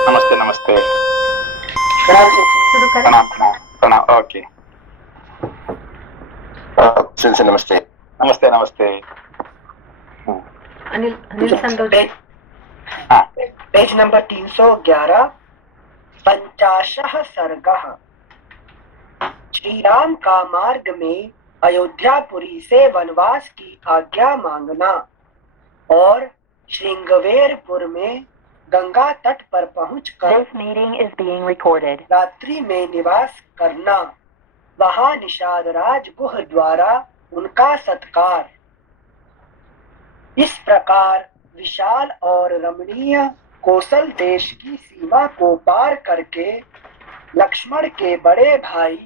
नमस्ते नमस्ते। प्रणाम सर। शुरू करें। प्रणाम प्रणाम प्रणाम। ओके। सिंह नमस्ते। नमस्ते नमस्ते। अनिल अनिल संतोष। हाँ। Page number 311। पंचाशः सर्गः। श्री राम का मार्ग में अयोध्यापुरी से वनवास की आज्ञा मांगना और श्रृंगवेरपुर में गंगा तट पर पहुंचकर This meeting is being recorded. रात्रि में निवास करना, वहां निषाद राज गुह द्वारा उनका सत्कार। इस प्रकार विशाल और रमणीय कोसल देश की सीमा को पार करके लक्ष्मण के बड़े भाई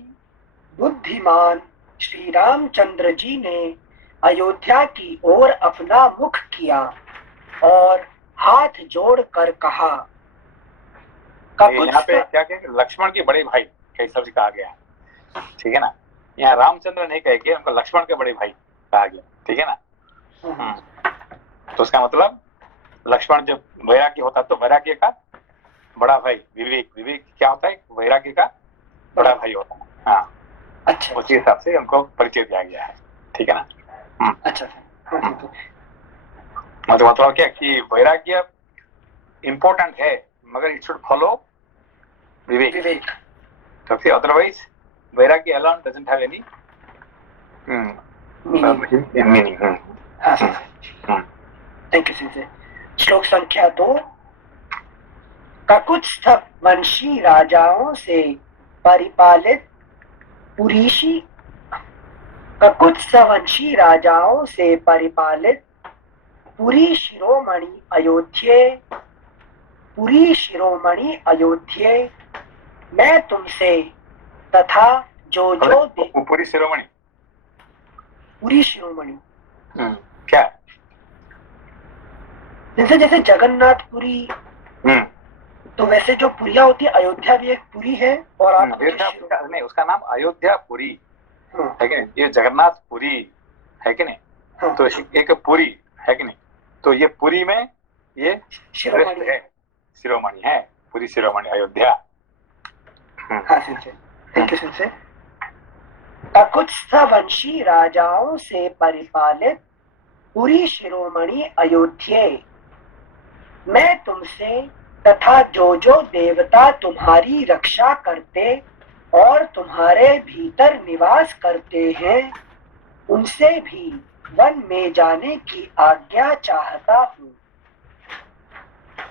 बुद्धिमान श्री रामचंद्र जी ने अयोध्या की ओर अपना मुख किया और हाथ जोड़कर कहा। यहाँ पे क्या कहें, लक्ष्मण के बड़े भाई कई शब्द कहा गया है, ठीक है ना। यहाँ रामचंद्र नहीं कहे के उनको लक्ष्मण के बड़े भाई कहा गया, ठीक है ना। तो उसका मतलब लक्ष्मण जब वैराग्य होता तो वैराग्य का बड़ा भाई विवेक, विवेक क्या होता है, वैराग्य का बड़ा भाई होता है। हाँ, अच्छा, उसी हिसाब से उनको परिचय दिया गया है, ठीक है ना। अच्छा मतलब क्या कि वैराग्य इम्पोर्टेंट है मगर इट शुड फॉलो विवेक। विवेक। तो अदरवाइज वैराग्य alone doesn't have any meaning. Thank you Singh. श्लोक संख्या 2। ककुत्स्थ वंशी राजाओं से परिपालित पुरीशी ककुत्स्थ वंशी राजाओं से परिपालित पुरी शिरोमणि अयोध्ये, पुरी शिरोमणि अयोध्ये मैं तुमसे तथा जो जो पूरी शिरोमणि, पुरी शिरोमणि क्या जैसे जगन्नाथपुरी, तो वैसे जो पुरिया होती है अयोध्या भी एक पुरी है। और आप नहीं, उसका नाम अयोध्यापुरी है कि नहीं, ये जगन्नाथपुरी है कि नहीं। तो एक पुरी है कि नहीं, तो ये पुरी में ये शिरोमणि है, शिरोमणि है, पुरी शिरोमणि अयोध्या। हाँ थैंक यू सिंह। ककुत्स्थ वंशी राजाओं से परिपालित पुरी शिरोमणि अयोध्ये मैं तुमसे तथा जो जो देवता तुम्हारी रक्षा करते और तुम्हारे भीतर निवास करते हैं उनसे भी वन में जाने की आज्ञा चाहता हूँ।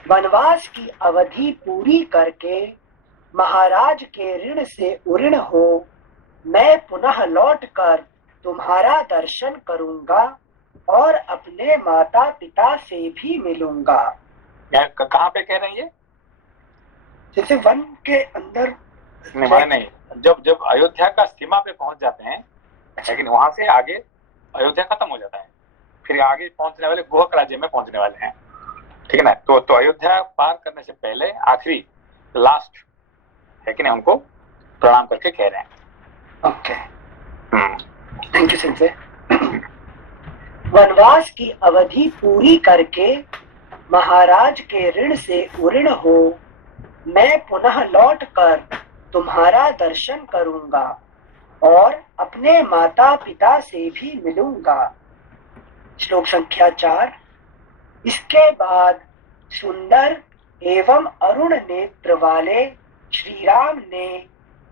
वनवास की अवधि पूरी करके महाराज के ऋण से उऋण हो मैं पुनः लौटकर तुम्हारा दर्शन करूंगा और अपने माता पिता से भी मिलूंगा। कहाँ पे कह रहे हैं ये? जैसे वन के अंदर नहीं, जब अयोध्या का सीमा पे पहुंच जाते हैं, लेकिन वहां से आगे अयोध्या खत्म हो जाता है, फिर आगे पहुंचने वाले गोहक राज्य में पहुंचने वाले हैं, ठीक है ना। तो अयोध्या पार करने से पहले आखिरी लास्ट है कि नहीं, उनको प्रणाम करके कह रहे हैं। Okay, thank you Singh. वनवास की अवधि पूरी करके महाराज के ऋण से उऋण हो मैं पुनः लौटकर तुम्हारा दर्शन करूंगा और अपने माता पिता से भी मिलूंगा। श्लोक संख्या 4। इसके बाद सुंदर एवं अरुण नेत्र वाले श्री राम ने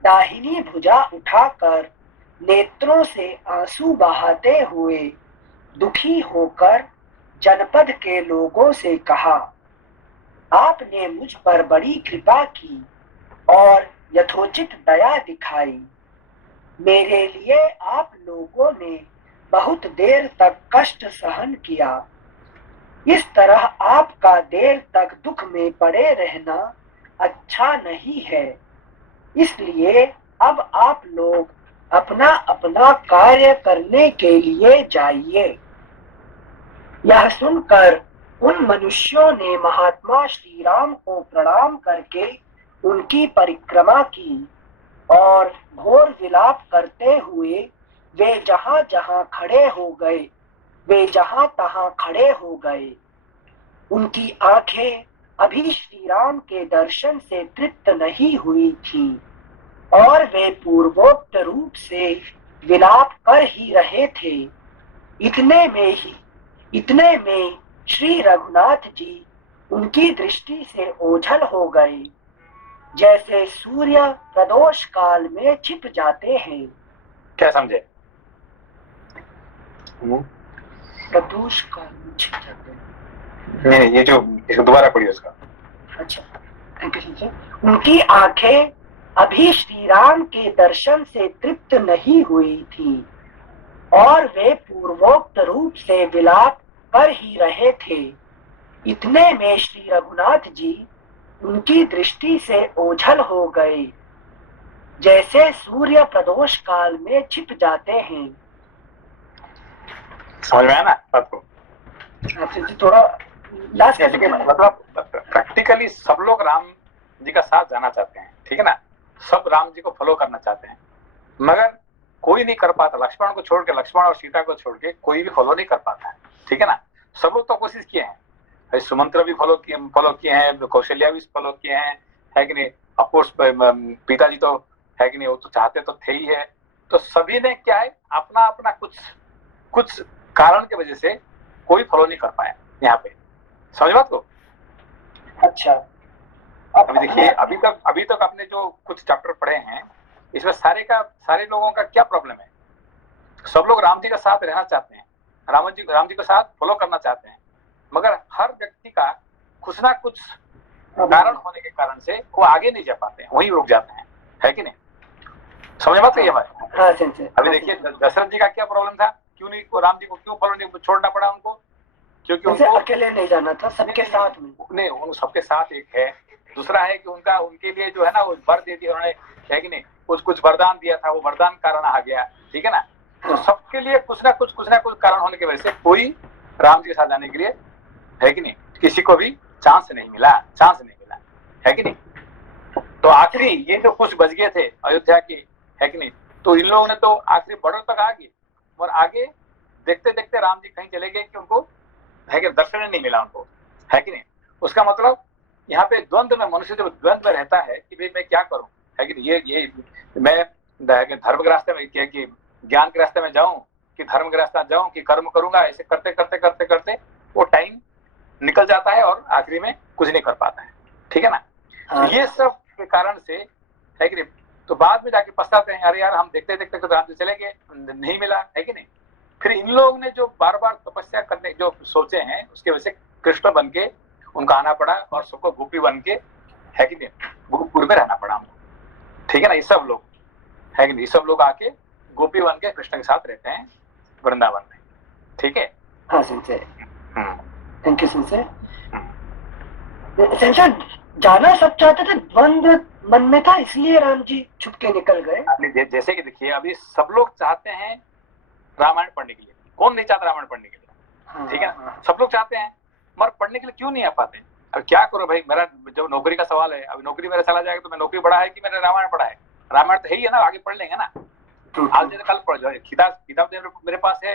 दाहिनी भुजा उठाकर नेत्रों से आंसू बहाते हुए दुखी होकर जनपद के लोगों से कहा, आपने मुझ पर बड़ी कृपा की और यथोचित दया दिखाई। मेरे लिए आप लोगों ने बहुत देर तक कष्ट सहन किया। इस तरह आपका देर तक दुख में पड़े रहना अच्छा नहीं है। इसलिए अब आप लोग अपना अपना कार्य करने के लिए जाइए। यह सुनकर उन मनुष्यों ने महात्मा श्री राम को प्रणाम करके उनकी परिक्रमा की और घोर विलाप करते हुए वे जहां जहां खड़े हो गए, वे जहां तहां खड़े हो गए। उनकी आंखें अभी श्री राम के दर्शन से तृप्त नहीं हुई थी और वे पूर्वोक्त रूप से विलाप कर ही रहे थे। इतने में श्री रघुनाथ जी उनकी दृष्टि से ओझल हो गए, जैसे सूर्य प्रदोष काल में छिप जाते हैं। क्या समझे? प्रदोष काल में छिप जाते हैं। नहीं, ये जो इसको दोबारा पढ़िए उसका। अच्छा, थैंक यू सर। उनकी आंखें अभी श्री राम के दर्शन से तृप्त नहीं हुई थी और वे पूर्वोक्त रूप से विलाप कर ही रहे थे। इतने में श्री रघुनाथ जी उनकी दृष्टि से ओझल हो गए, जैसे सूर्य प्रदोष काल में छिप जाते हैं। समझ में आया ना बात को? आपसे थोड़ा लास्ट मतलब प्रैक्टिकली सब लोग राम जी का साथ जाना चाहते हैं, ठीक है ना, सब राम जी को फॉलो करना चाहते हैं, मगर कोई नहीं कर पाता। लक्ष्मण को छोड़ के, लक्ष्मण और सीता को छोड़ के कोई भी फॉलो नहीं कर पाता है, ठीक है ना। सब लोग तो कोशिश किए हैं, सुमंत्र भी फॉलो किए हैं, कौशल्या भी फॉलो किए हैं, है कि नहीं। ऑफकोर्स पिताजी तो है कि नहीं, वो तो चाहते तो थे ही है। तो सभी ने क्या है, अपना अपना कुछ कारण की वजह से कोई फॉलो नहीं कर पाया यहाँ पे। समझ बात को? अच्छा, अभी देखिए, अभी तक आपने जो कुछ चैप्टर पढ़े हैं, इसमें सारे लोगों का क्या प्रॉब्लम है? सब लोग राम जी का साथ रहना चाहते हैं, राम जी को साथ फॉलो करना चाहते हैं, मगर हर व्यक्ति का कुछ ना कुछ कारण होने के कारण से वो आगे नहीं जा पाते हैं, वहीं रुक जाते हैं, है कि नहीं। समझ बात है ये हमारे? अभी देखिए, दशरथ जी का क्या प्रॉब्लम था, क्यों नहीं, राम जी को क्यों फॉलो नहीं छोड़ना पड़ा उनको? क्योंकि उनको अकेले नहीं जाना था, सबके साथ में। नहीं, उन सबके साथ एक है। दूसरा है कि उनके लिए जो है ना, वो वर दे दिया उन्होंने, है कि नहीं, कुछ वरदान दिया था, वो वरदान कारण आ गया, ठीक है ना। तो सबके लिए कुछ ना कुछ कारण होने की वजह से कोई राम जी के साथ जाने के लिए, है कि नहीं, किसी को भी चांस नहीं मिला, है कि नहीं। तो आखिरी ये जो कुछ बच गए थे अयोध्या के, है कि नहीं, तो इन लोगों ने तो आखिरी बॉर्डर तक आ गए, और आगे देखते देखते राम जी कहीं चले गए कि उनको, है कि दर्शन नहीं मिला उनको, है कि नहीं। उसका मतलब यहाँ पे द्वंद्व में, मनुष्य जब द्वंद्व में रहता है कि भाई मैं क्या करूं, है कि ये मैं धर्म के रास्ते में, कि ज्ञान के रास्ते में जाऊं कि धर्म के रास्ते जाऊं कि कर्म करूंगा, ऐसे करते करते करते करते वो टाइम निकल जाता है और आखिरी में कुछ नहीं कर पाता है, ठीक है ना। तो ये सब के कारण से, है कि नहीं, तो बाद में जाके पछताते हैं, अरे यार हम देखते देखते तो राम जी चले गए, नहीं मिला, है कि नहीं। फिर इन लोगों ने जो बार बार तपस्या करने जो सोचे हैं, उसके वजह से कृष्ण बन के उनका आना पड़ा, और सबको गोपी बन के, है कि नहीं, गोकुल में रहना पड़ा हमको, ठीक है ना। ये सब लोग, है कि नहीं, सब लोग आके गोपी बन के कृष्ण के साथ रहते हैं वृंदावन में, ठीक है। हाँ संजय, थैंक यू संजय। संजय, जाना सब चाहते थे, द्वंद्व मन में था, इसलिए राम जी छुप के निकल गए। जैसे कि देखिए, अभी सब लोग चाहते हैं रामायण पढ़ने के लिए, कौन नहीं चाहता रामायण पढ़ने के लिए, ठीक है ना। सब लोग चाहते हैं, मगर पढ़ने के लिए क्यों नहीं आ पाते? अब क्या करो भाई, मेरा जब नौकरी का सवाल है, अभी नौकरी मेरा चला जाएगा तो मैं नौकरी पढ़ा है कि मैंने रामायण पढ़ा है? रामायण तो है ही है ना, आगे पढ़ लेंगे ना, आज जैसे कल पढ़ जाए, किताब मेरे पास है,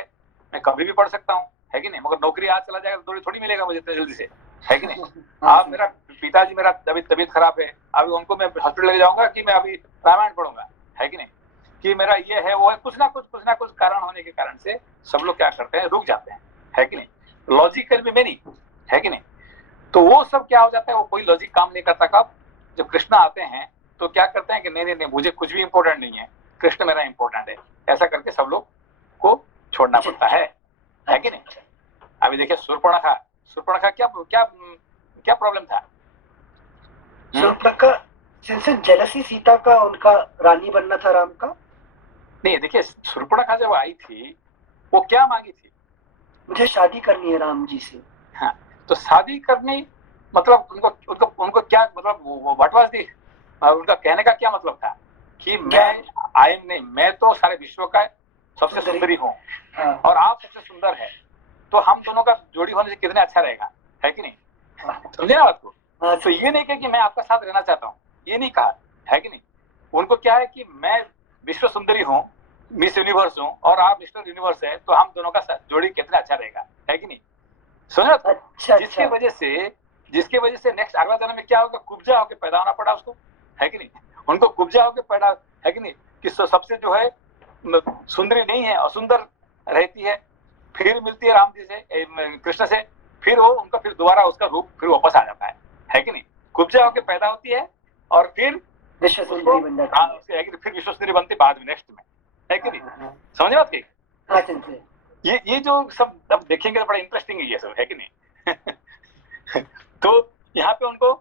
मैं कभी भी पढ़ सकता हूँ, है कि नहीं। मगर नौकरी आज चला जाएगा तो थोड़ी मिलेगा मुझे इतनी जल्दी से, है कि नहीं। आप मेरा पिताजी, मेरा तबीयत खराब है, अभी उनको मैं हॉस्पिटल ले जाऊंगा कि मैं अभी रामायण पढ़ूंगा, है कि नहीं, कि मेरा ये है वो है, कुछ ना कुछ कारण होने के कारण से सब लोग क्या करते हैं, रुक जाते हैं, है कि नहीं। लॉजिकल में नहीं, है कि नहीं। तो वो सब क्या हो जाता है, वो कोई लॉजिक काम नहीं करता। कब जब कृष्ण आते हैं तो क्या करते हैं कि नहीं, मुझे कुछ भी इंपॉर्टेंट नहीं है, कृष्ण मेरा इंपॉर्टेंट है, ऐसा करके सब लोग को छोड़ना पड़ता है कि नहीं। अभी देखिए, शूर्पणखा क्या प्रॉब्लम था? शूर्पणखा जेलसी सीता का, उनका रानी बनना था राम का। नहीं, देखिए, शूर्पणखा जब आई थी, वो क्या मांगी थी? मुझे शादी करनी है राम जी से। हाँ, तो शादी करनी मतलब उनको क्या मतलब, वो व्हाट वाज दी, उनका कहने का क्या मतलब था कि मैं तो सारे विश्व का सबसे सुंदरी हूँ, और आप सबसे सुंदर है, तो हम दोनों का जोड़ी होने से कितना अच्छा रहेगा, है कि नहीं। समझे ना बात को? तो ये नहीं कहा कि मैं आपका साथ रहना चाहता हूँ, ये नहीं कहा, है कि नहीं। उनको क्या है कि मैं विश्व सुंदरी हूँ, मिस यूनिवर्स हूँ, और आप मिस्टर यूनिवर्स है, तो हम दोनों का जोड़ी कितना अच्छा रहेगा, है कि नहीं। समझ रहे? जिसकी वजह से जिसकी वजह से नेक्स्ट अगला जन्म में क्या होगा, कुब्जा होकर पैदा होना पड़ा उसको, है कि नहीं। उनको कुब्जा होकर पैदा, है कि नहीं, कि सबसे जो है सुंदरी नहीं है और सुंदर रहती है, फिर मिलती है राम जी से, कृष्ण से, फिर वो उनका फिर दोबारा उसका रूप फिर वापस आ जाता है कि नहीं। कुब्जा होकर पैदा होती है और फिर विश्व सुंदरी बन जाती हाँ, फिर विश्व सुंदरी बनती बाद में नेक्स्ट में, है कि नहीं। समझे बात की। हाँ सर। ये जो सब अब देखेंगे तो बड़ा इंटरेस्टिंग है ये सब, है कि नहीं। तो यहाँ पे उनको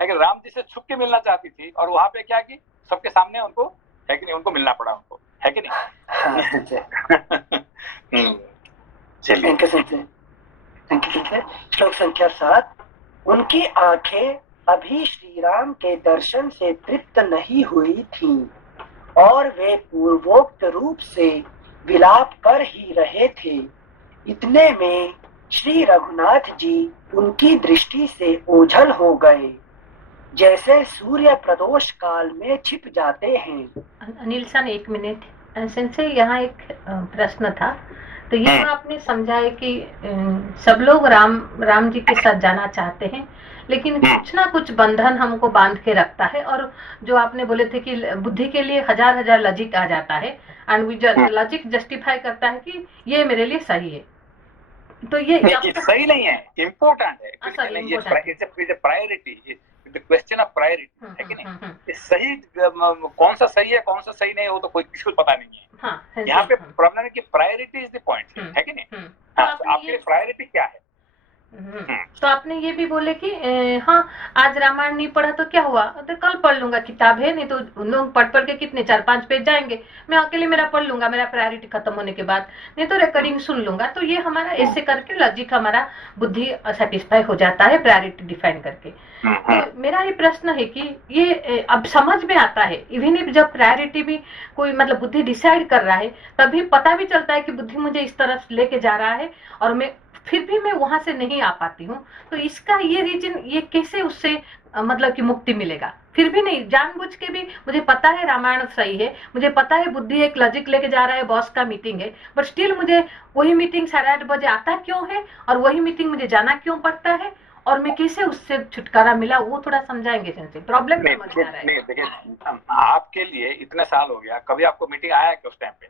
है कि राम जी से छुप के मिलना चाहती थी और वहां पे क्या कि सबके सामने उनको, है कि नहीं, उनको मिलना पड़ा उनको, है कि नहीं। चलिए, थैंक यू सर। श्लोक संख्या 7। उनकी आंखें अभी श्री राम के दर्शन से तृप्त नहीं हुई थीं और वे पूर्वोक्त रूप से विलाप कर ही रहे थे। इतने में श्री रघुनाथ जी उनकी दृष्टि से ओझल हो गए, जैसे सूर्य प्रदोष काल में छिप जाते हैं। Anil sir, 1 minute. से यहाँ एक प्रश्न था, तो ये तो आपने समझा है कि सब लोग राम जी के साथ जाना चाहते हैं, लेकिन कुछ ना कुछ बंधन हमको बांध के रखता है। और जो आपने बोले थे कि बुद्धि के लिए हजार लॉजिक आ जाता है, एंड लॉजिक जस्टिफाई करता है कि ये मेरे लिए सही है। तो ये सही नहीं है, इम्पोर्टेंट है, प्रायोरिटी, क्वेश्चन ऑफ प्रायोरिटी, है कि नहीं। सही कौन सा सही है कौन सा सही नहीं, वो तो कोई किसी को पता नहीं है। यहाँ पे प्रॉब्लम है कि प्रायोरिटी इज द पॉइंट, है कि नहीं। आपके लिए प्रायोरिटी क्या है। तो आपने ये भी बोले कि हाँ, आज रामायण नहीं पढ़ा तो क्या हुआ, तो कल पढ़ लूंगा, किताब है, नहीं तो लोग पढ़ के कितने 4-5 पेज जाएंगे, मैं अकेले मेरा पढ़ लूंगा, मेरा प्रायोरिटी खत्म होने के बाद, नहीं तो रिकॉर्डिंग सुन लूंगा। तो ये हमारा ऐसे करके लॉजिक, हमारा बुद्धि सेटिस्फाई हो जाता है प्रायोरिटी डिफाइन करके। तो मेरा ये प्रश्न है कि ये अब समझ में आता है, इवन इफ जब प्रायोरिटी भी कोई मतलब बुद्धि डिसाइड कर रहा है, तभी पता भी चलता है कि बुद्धि मुझे इस तरफ लेके जा रहा है और मैं फिर भी मैं वहां से नहीं आ पाती हूँ। तो इसका ये रीजन, ये कैसे उससे मतलब कि मुक्ति मिलेगा। फिर भी नहीं, जानबूझ के भी मुझे पता है रामायण सही है, मुझे पता है बुद्धि एक लॉजिक लेके जा रहा है, बॉस का मीटिंग है, बट स्टिल मुझे वही मीटिंग 8:30 बजे आता क्यों है और वही मीटिंग मुझे जाना क्यों पड़ता है, और मैं कैसे उससे छुटकारा मिला, वो थोड़ा समझाएंगे। प्रॉब्लम समझ में आ रहा है। नहीं, देखिए आपके लिए इतने साल हो गया, कभी आपको मीटिंग आया है उस टाइम पे?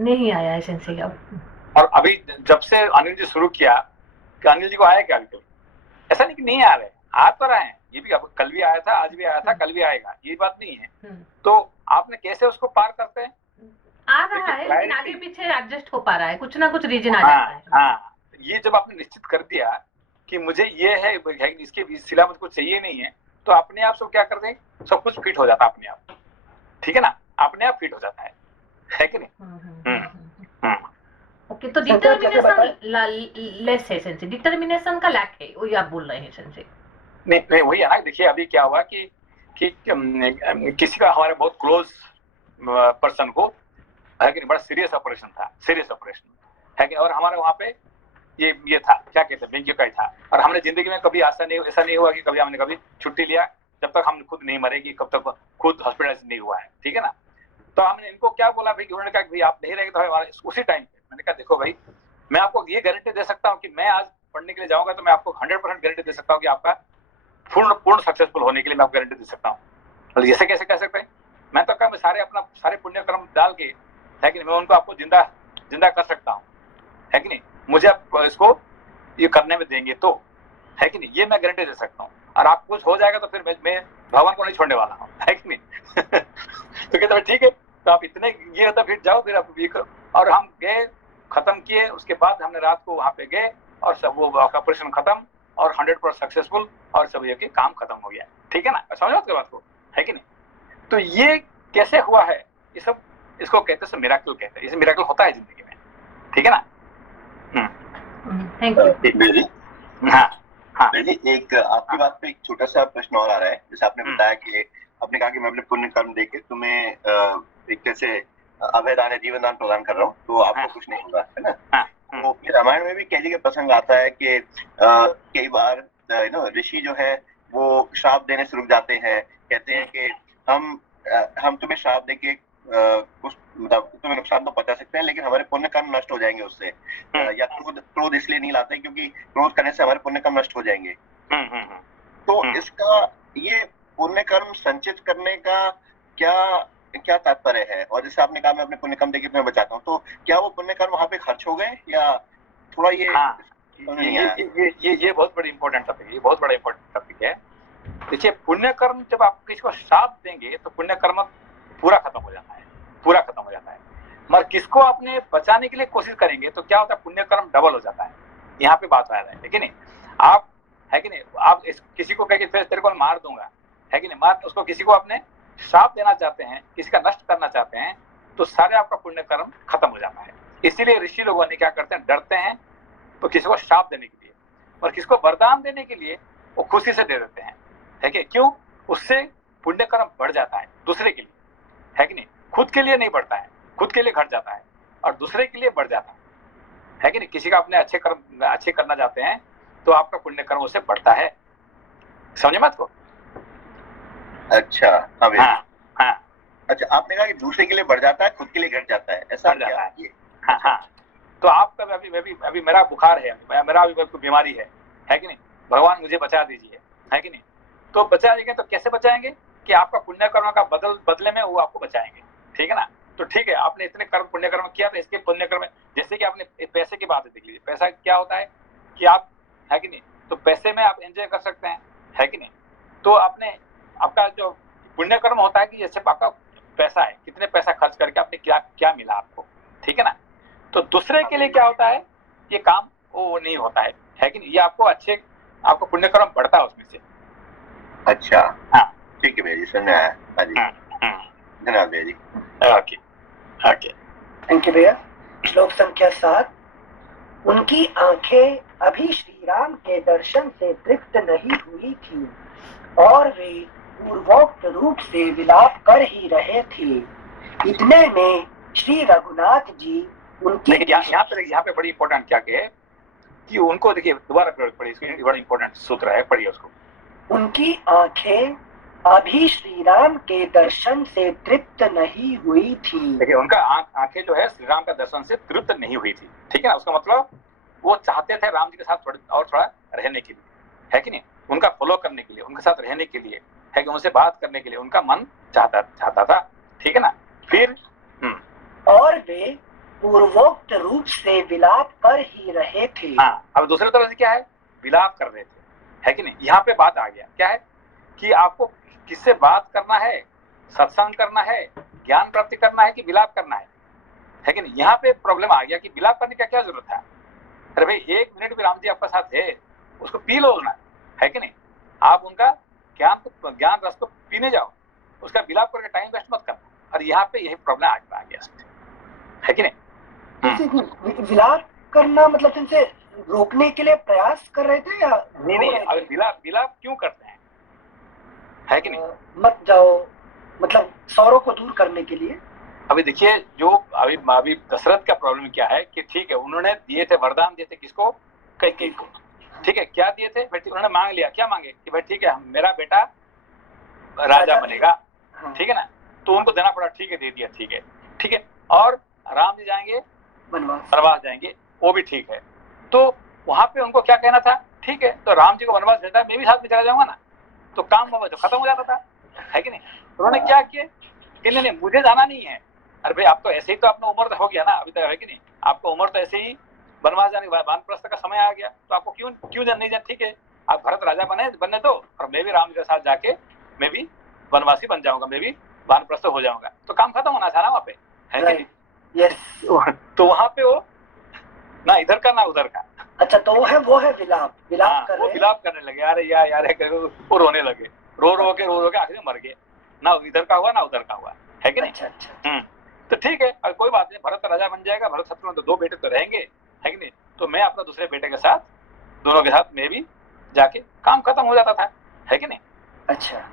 नहीं आया है सेंसी। अब और अभी जब से अनिल जी शुरू किया, कि अनिल जी को आया क्या अभी? ऐसा नहीं कि नहीं आ रहे, आ तो रहे हैं, ये भी अब कल भी आया था, आज भी आया था, कल भी आएगा, ये बात नहीं है। तो आपने कैसे उसको पार करते हैं? आ रहा है, लेकिन आगे पीछे एडजस्ट हो पा रहा है, कुछ ना कुछ रीजन आ जाता है। हाँ, ये जब आपने निश्चित कर दिया कि मुझे ये है, इसके सिला मुझको चाहिए नहीं है, तो अपने आप सब क्या करते हैं, सब कुछ फिट हो जाता है अपने आप, ठीक है ना, अपने आप फिट हो जाता है कि नहीं। ओके, तो डिटर्मिनेशन लेस है सेंसी, डिटर्मिनेशन का लैक है, वही आप बोल रहे हैं सेंसी। नहीं वही है ना। देखिए अभी क्या हुआ कि किसी का हमारे बहुत क्लोज पर्सन को, है कि बड़ा सीरियस ऑपरेशन है कि, और हमारे वहाँ पे ये था, क्या कहते हैं, बेंकियों का ही था, और हमने जिंदगी में कभी ऐसा नहीं हुआ कि कभी हमने कभी छुट्टी लिया जब तक हम खुद नहीं मरेगी, कब तक खुद हॉस्पिटलाइज नहीं हुआ है, ठीक है ना। तो हमने इनको क्या बोला भाई, उन्होंने कहा कि भाई आप नहीं रहेंगे तो हमारे उसी टाइम पे मैंने कहा देखो भाई, मैं आपको ये गारंटी दे सकता हूँ कि मैं आज पढ़ने के लिए जाऊंगा तो मैं आपको 100% गारंटी दे सकता हूँ कि आपका पूर्ण सक्सेसफुल होने के लिए मैं आपको गारंटी दे सकता हूँ। जैसे कैसे कह सकते हैं, मैं तो कहा मैं सारे पुण्य कर्म डाल के, है कि नहीं, मैं उनको आपको जिंदा कर सकता हूँ, है कि नहीं, मुझे आप इसको ये करने में देंगे तो, है कि नहीं, ये मैं गारंटी दे सकता हूँ। और आप कुछ हो जाएगा तो फिर मैं भगवान को नहीं छोड़ने वाला हूँ, है कि नहीं। तो कहते ठीक है, तो आप इतने ये होता फिर जाओ, फिर आप ये करो। और हम गए, खत्म किए, उसके बाद हमने रात को वहां पे गए और सब वो ऑपरेशन खत्म और 100% सक्सेसफुल, और सब ये काम खत्म हो गया, ठीक है ना। समझ आपकी बात को, है कि नहीं। तो ये कैसे हुआ है, ये सब इसको कहते हैं मिरेकल कहते हैं, इसे मिरेकल होता है जिंदगी में, ठीक है ना। Thank you. हाँ, एक आपकी बात पे एक छोटा सा प्रश्न और आ रहा है। जैसे आपने बताया कि आपने कहा कि मैं अपने पुण्य कर्म देके तुम्हें एक कैसे अभयदान जीवन दान प्रदान कर रहा हूँ, तो आपको कुछ नहीं होगा, है ना। तो रामायण में भी कई जगह प्रसंग आता है कि कई बार ऋषि जो है वो श्राप देने से रुक जाते हैं, कहते हैं कि हम तुम्हें श्राप देके कुछ मतलब तुम्हें नुकसान तो पहुंचा सकते हैं, लेकिन हमारे पुण्य कर्म नष्ट हो जाएंगे उससे। या क्रोध इसलिए नहीं लाते क्योंकि क्रोध करने से हमारे पुण्य कर्म नष्ट हो जाएंगे। तो इसका ये पुण्य कर्म संचित करने का क्या क्या तात्पर्य है? और जैसे आपने कहा मैं अपने पुण्य कर्म देके मैं बचाता हूँ, तो क्या वो पुण्य कर्म वहां पे खर्च हो गए या थोड़ा ये ये बहुत बड़ी इंपॉर्टेंट टॉपिक है, ये बहुत बड़ा इंपॉर्टेंट टॉपिक है। देखिए पुण्य कर्म जब आप किसी को श्राप देंगे तो पुण्य कर्म पूरा खत्म हो जाता है, पूरा खत्म हो जाता है। मगर किसको आपने बचाने के लिए कोशिश करेंगे तो क्या होता है, पुण्य कर्म डबल हो जाता है। यहाँ पे बात आ रहा है कि नहीं, आप है कि नहीं, आप किसी को कह के तेरे को मार दूंगा, है कि नहीं, मार उसको किसी को आपने श्राप देना चाहते हैं, किसी का नष्ट करना चाहते हैं, तो सारे आपका पुण्य कर्म खत्म हो जाता है। इसीलिए ऋषि लोगों ने क्या करते हैं, डरते हैं तो किसी को श्राप देने के लिए, और किसको वरदान देने के लिए वो खुशी से दे देते हैं, है कि क्यों, उससे पुण्य कर्म बढ़ जाता है दूसरे के लिए, है कि नहीं, खुद के लिए नहीं बढ़ता है, खुद के लिए घट जाता है और दूसरे के लिए बढ़ जाता है कि नहीं। किसी का अपने अच्छे कर्म अच्छे करना चाहते हैं तो आपका पुण्य कर्म उससे बढ़ता है, समझे मत को। अच्छा हाँ भैया। हाँ। अच्छा आपने कहा कि दूसरे के लिए बढ़ जाता है, खुद के लिए घट जाता है, ऐसा बढ़ जाता है। हाँ। तो आपका अभी मेरा बुखार है, मेरा अभी कोई बीमारी है कि नहीं, भगवान मुझे बचा दीजिए, है कि नहीं, तो बचाएंगे तो कैसे बचाएंगे कि आपका पुण्य कर्म का बदले में वो आपको बचाएंगे, ठीक है ना। तो ठीक है, आपने इतने कर्म पुण्य कर्म किया तो इसके पुण्य कर्म, जैसे कि आपने पैसे की बात देख लीजिए, पैसा क्या होता है कि आप, है कि नहीं, तो पैसे में आप एंजॉय कर सकते हैं, है कि नहीं। तो आपने आपका जो पुण्य कर्म होता है कि जैसे आपका पैसा है, कितने पैसा खर्च करके आपने क्या क्या मिला आपको, ठीक है ना। तो दूसरे के लिए क्या होता है, ये काम वो नहीं होता है कि नहीं, ये आपको पुण्य कर्म बढ़ता है उसमें से। अच्छा हाँ ठीक है भैया जी, समझ आया। हाँ जी धन्यवाद भैया जी। ओके ओके थैंक यू भैया। श्लोक संख्या 7। उनकी आंखें अभी श्री राम के दर्शन से तृप्त नहीं हुई थी और वे पूर्वोक्त रूप से विलाप कर ही रहे थे। इतने में श्री रघुनाथ जी उनकी यहाँ पे बड़ी इंपॉर्टेंट क्या है कि उनको देखिए, दोबारा पढ़िए, इसको बड़ा इंपॉर्टेंट सूत्र है, पढ़िए उसको। उनकी आंखें अभी श्री राम के दर्शन से तृप्त नहीं हुई थी। देखिए उनका आंखें जो है श्री राम का दर्शन से तृप्त नहीं हुई थी, ठीक है ना। उसका मतलब वो चाहते थे राम जी के साथ थोड़ा रहने के लिए, है कि नहीं, उनका फॉलो करने के लिए, उनके साथ रहने के लिए, है कि उनसे बात करने के लिए उनका मन चाहता था, ठीक है ना। फिर और वे पूर्वोक्त रूप से विलाप कर ही रहे थे। हाँ, अब दूसरे तरह से क्या है, विलाप कर रहे थे, है कि नहीं। यहाँ पे बात आ गया क्या है कि आपको किससे बात करना है, सत्संग करना है, ज्ञान प्राप्ति करना है कि विलाप करना है कि नहीं। यहाँ पे प्रॉब्लम आ गया कि विलाप करने का क्या जरूरत है। अरे भाई 1 मिनट भी राम जी आपके साथ है, उसको पी लो ना, है कि नहीं। आप उनका ज्ञान रस को पीने जाओ, उसका विलाप करके टाइम वेस्ट मत करना। और यहाँ पे यही प्रॉब्लम आ गया, है कि नहीं। विलाप करना मतलब तुमसे रोकने के लिए प्रयास कर रहे थे या नहीं, अगर विलाप क्यों करते हैं, है कि नहीं। मत जाओ मतलब सौरों को दूर करने के लिए। अभी देखिए जो अभी दशरथ का प्रॉब्लम क्या है कि ठीक है, उन्होंने दिए थे वरदान, दिए थे किसको, कैकेयी को, ठीक है। क्या दिए थे भाई, उन्होंने मांग लिया, क्या मांगे कि भाई ठीक है मेरा बेटा राजा बनेगा, ठीक है ना। तो उनको देना पड़ा, ठीक है दे दिया, ठीक है। और राम जी जाएंगे वनवास जाएंगे, वो भी ठीक है। तो वहां पे उनको क्या कहना था, ठीक है तो राम जी को वनवास भेजना, मैं भी साथ में चला जाऊंगा ना, तो काम तो खत्म हो जाता था, है कि नहीं। उन्होंने क्या किया कि नहीं मुझे जाना नहीं है। अरे भाई आप तो ऐसे ही तो अपना उम्र हो गया ना अभी तक, है कि नहीं, आपको उम्र तो ऐसे ही वनवास जाने वानप्रस्थ का समय आ गया, तो आपको क्यों नहीं जाना, ठीक है आप भरत राजा बनने दो और मैं भी राम जी के साथ जाके मैं भी वनवासी बन जाऊंगा, मैं भी वानप्रस्थ हो जाऊंगा, तो काम खत्म होना था ना वहाँ पे, है कि नहीं। तो वहां पे वो ना इधर का ना उधर का। अच्छा तो वो है विलाप कर वो विलाप करने लगे, अरे यार वो रोने लगे, रो के आखिर मर गए, ना इधर का हुआ ना उधर का हुआ, है कि नहीं। अच्छा। तो ठीक है, और कोई बात नहीं, भरत राजा बन जाएगा, भरत शत्रुघ्न तो 2 बेटे तो रहेंगे, है कि नहीं। तो मैं अपना दूसरे बेटे के साथ, दोनों के साथ मैं भी जाके काम खत्म हो जाता था, है कि नहीं। अच्छा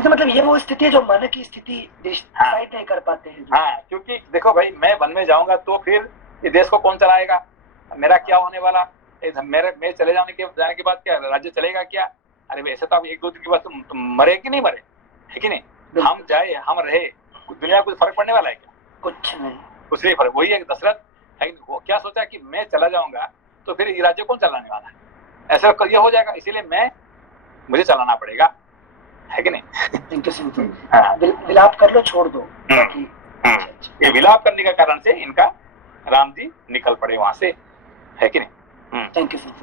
मतलब ये वो स्थिति है जो मन की स्थिति डिसाइड नहीं कर पाते हैं। हाँ, क्योंकि देखो भाई मैं वन में जाऊंगा तो फिर ये देश को कौन चलाएगा, मेरा क्या होने वाला, मैं चले जाने के बाद क्या राज्य चलेगा क्या। अरे वैसे तो आप 1-2 दिन के बाद तुम मरे कि नहीं मरे, है कि नहीं। हम जाए, हम रहे, दुनिया को कुछ फर्क पड़ने वाला है क्या? कुछ नहीं। कुछ नहीं फर्क। वही है दशरथ है, वो क्या सोचा कि मैं चला जाऊंगा तो फिर ये राज्य कौन चलाने वाला है, ऐसा ये हो जाएगा, इसीलिए मुझे चलाना पड़ेगा, है कि नहीं? Thank you Singh. हाँ। विलाप कर लो, छोड़ दो बाकी। ये विलाप करने का कारण से इनका राम जी निकल पड़े वहां से, है कि नहीं? Thank you Singh.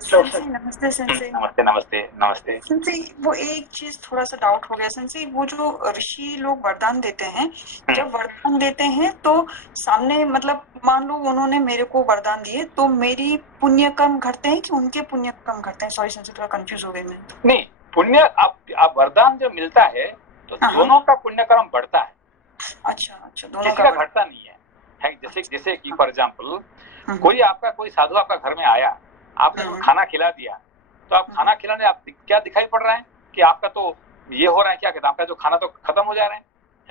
सेंसे, नमस्ते सेंसे। नमस्ते नमस्ते नमस्ते। सेंसे, वो एक चीज थोड़ा सा डाउट हो गया सेंसे, वो जो ऋषि लोग वरदान देते हैं, जब वरदान देते हैं तो सामने मतलब मान लो उन्होंने मेरे को वरदान दिए तो मेरी पुण्य कम घटते हैं कि उनके पुण्य कम घटते हैं? सॉरी सेंसे, थोड़ा कंफ्यूज हो गई मैं। नहीं, पुण्य आप वरदान जो मिलता है तो दोनों का पुण्य कर्म बढ़ता है। अच्छा, दोनों किसी का घटता नहीं है। जैसे कि फॉर एग्जाम्पल कोई साधु आपका घर में आया, आपने उसको खाना खिला दिया, तो आप खाना खिलाने आप क्या दिखाई पड़ रहा है कि आपका तो ये हो रहा है, क्या कहते हैं, आपका जो खाना तो खत्म हो जा रहा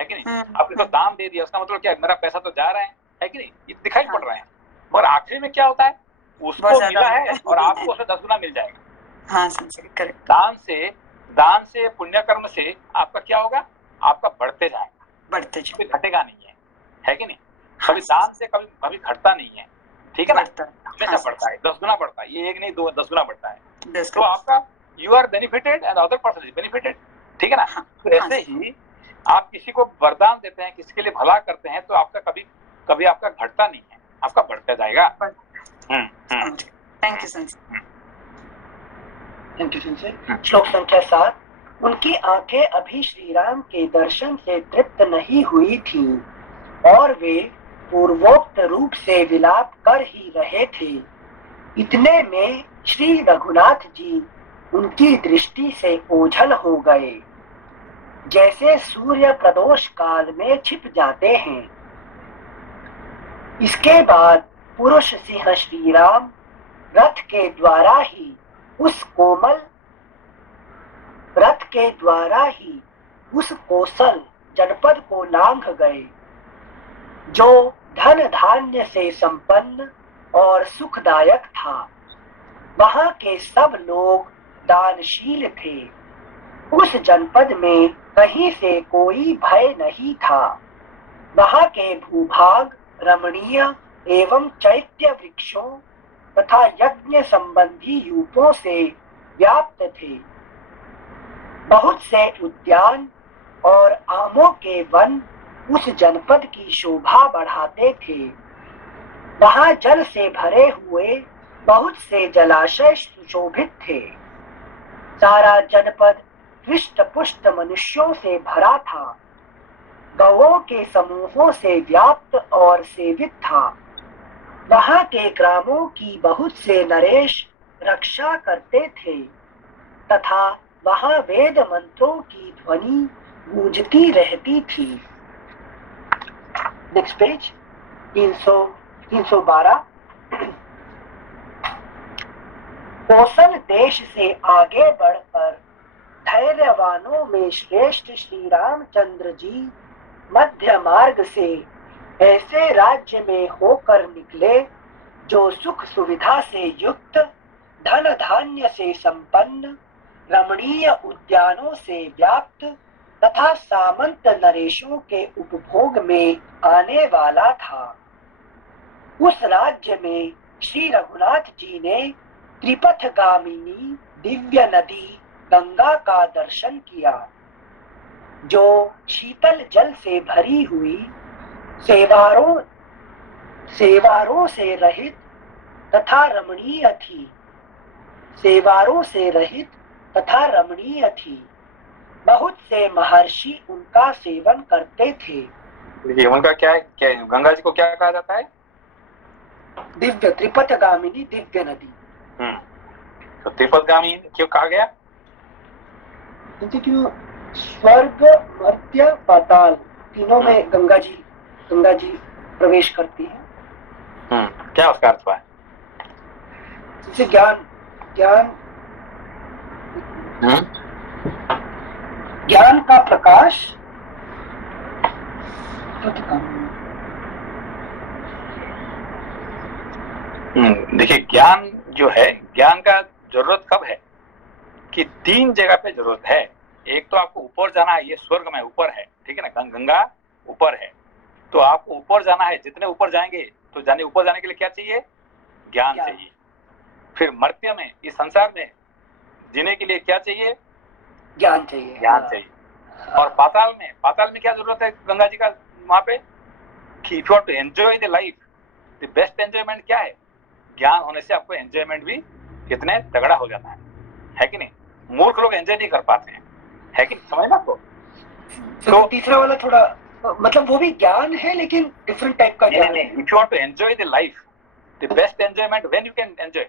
है कि नहीं? आपने तो दान दे दिया, उसका मतलब क्या, मेरा पैसा तो जा रहा है कि नहीं, ये दिखाई पड़ रहा है। और आखिरी में क्या होता है, उसको मिला है और आपको उससे 10 गुना मिल जाएगा। हाँ करेक्ट। दान से पुण्य कर्म से आपका क्या होगा, आपका बढ़ते जाएगा, घटेगा नहीं है कि नहीं? कभी दान से कभी घटता नहीं है, ठीक है ना, हमेशा बढ़ता है, 10 गुना बढ़ता है, ये एक नहीं 2, 10 गुना बढ़ता है। तो आपका you are benefited and other person is benefited, ठीक है ना? तो ऐसे ही आप किसी को वरदान देते हैं, किसी के लिए भला करते हैं, तो आपका कभी आपका घटता नहीं है, आपका बढ़ता जाएगा। Thank you sir. Thank you Singh. श्लोक संख्या 7। उनकी आंखें अभी श्री राम के दर्शन से तृप्त नहीं हुई थीं और वे पूर्वोक्त रूप से विलाप कर ही रहे थे। इतने में श्री रघुनाथ जी उनकी दृष्टि से ओझल हो गए, जैसे सूर्य प्रदोष काल में छिप जाते हैं। इसके बाद पुरुष सिंह श्री राम रथ के द्वारा ही उस कोसल जनपद को लांघ गए, जो धन धान्य से संपन्न और सुखदायक था। वहां के सब लोग दानशील थे। उस जनपद में कहीं से कोई भय नहीं था। वहां के भूभाग रमणीय एवं चैत्य वृक्षों तथा यज्ञ संबंधी यूपों से व्याप्त थे। बहुत से उद्यान और आमों के वन उस जनपद की शोभा बढ़ाते थे। वहां जल से भरे हुए बहुत से जलाशय सुशोभित थे। सारा जनपद हृष्ट पुष्ट मनुष्यों से भरा था। गौओं के समूहों से व्याप्त और सेवित था। वहां के ग्रामों की बहुत से नरेश रक्षा करते थे तथा वहां वेद मंत्रों की ध्वनि गूंजती रहती थी। Next page 312। कौशल देश से आगे बढ़कर धैर्यवानों में श्रेष्ठ श्री रामचंद्र जी मध्य मार्ग से ऐसे राज्य में होकर निकले जो सुख सुविधा से युक्त, धन धान्य से संपन्न, रमणीय उद्यानों से व्याप्त तथा सामंत नरेशों के उपभोग में आने वाला था। उस राज्य में श्री रघुनाथ जी ने त्रिपथगामिनी दिव्य नदी गंगा का दर्शन किया, जो शीतल जल से भरी हुई, सेवारों से रहित तथा रमणीय थी। बहुत से महर्षि उनका सेवन करते थे। देखिए उनका क्या है, गंगा जी को क्या कहा जाता है? दिव्य, त्रिपथगामिनी दिव्य नदी। तो त्रिपथगामी क्यों कहा गया? क्योंकि स्वर्ग मर्त्य पाताल तीनों में गंगा जी प्रवेश करती है। क्या उसका अर्थ हुआ? जैसे ज्ञान का प्रकाश। देखिए ज्ञान जो है, ज्ञान का जरूरत कब है कि 3 जगह पे जरूरत है। एक तो आपको ऊपर जाना है, ये स्वर्ग में ऊपर है, ठीक है ना, गंगा ऊपर है, तो आपको ऊपर जाना है। जितने ऊपर जाएंगे तो ऊपर जाने के लिए क्या चाहिए? ज्ञान चाहिए। फिर मर्त्य में, इस संसार में जीने के लिए क्या चाहिए? ज्ञान चाहिए। ज्ञान चाहिए। और पाताल में क्या जरूरत है गंगा जी का वहां पे? कि if you want to enjoy the life, the best enjoyment क्या है? ज्ञान होने से आपको एंजॉयमेंट भी कितने तगड़ा हो जाता है कि नहीं? मूर्ख लोग एंजॉय नहीं कर पाते हैं, है कि नहीं? समझ ना आपको? तो तीसरा वाला थोड़ा मतलब वो भी ज्ञान है लेकिन डिफरेंट टाइप का ज्ञान है। If you want to enjoy the life, the best enjoyment when you can enjoy,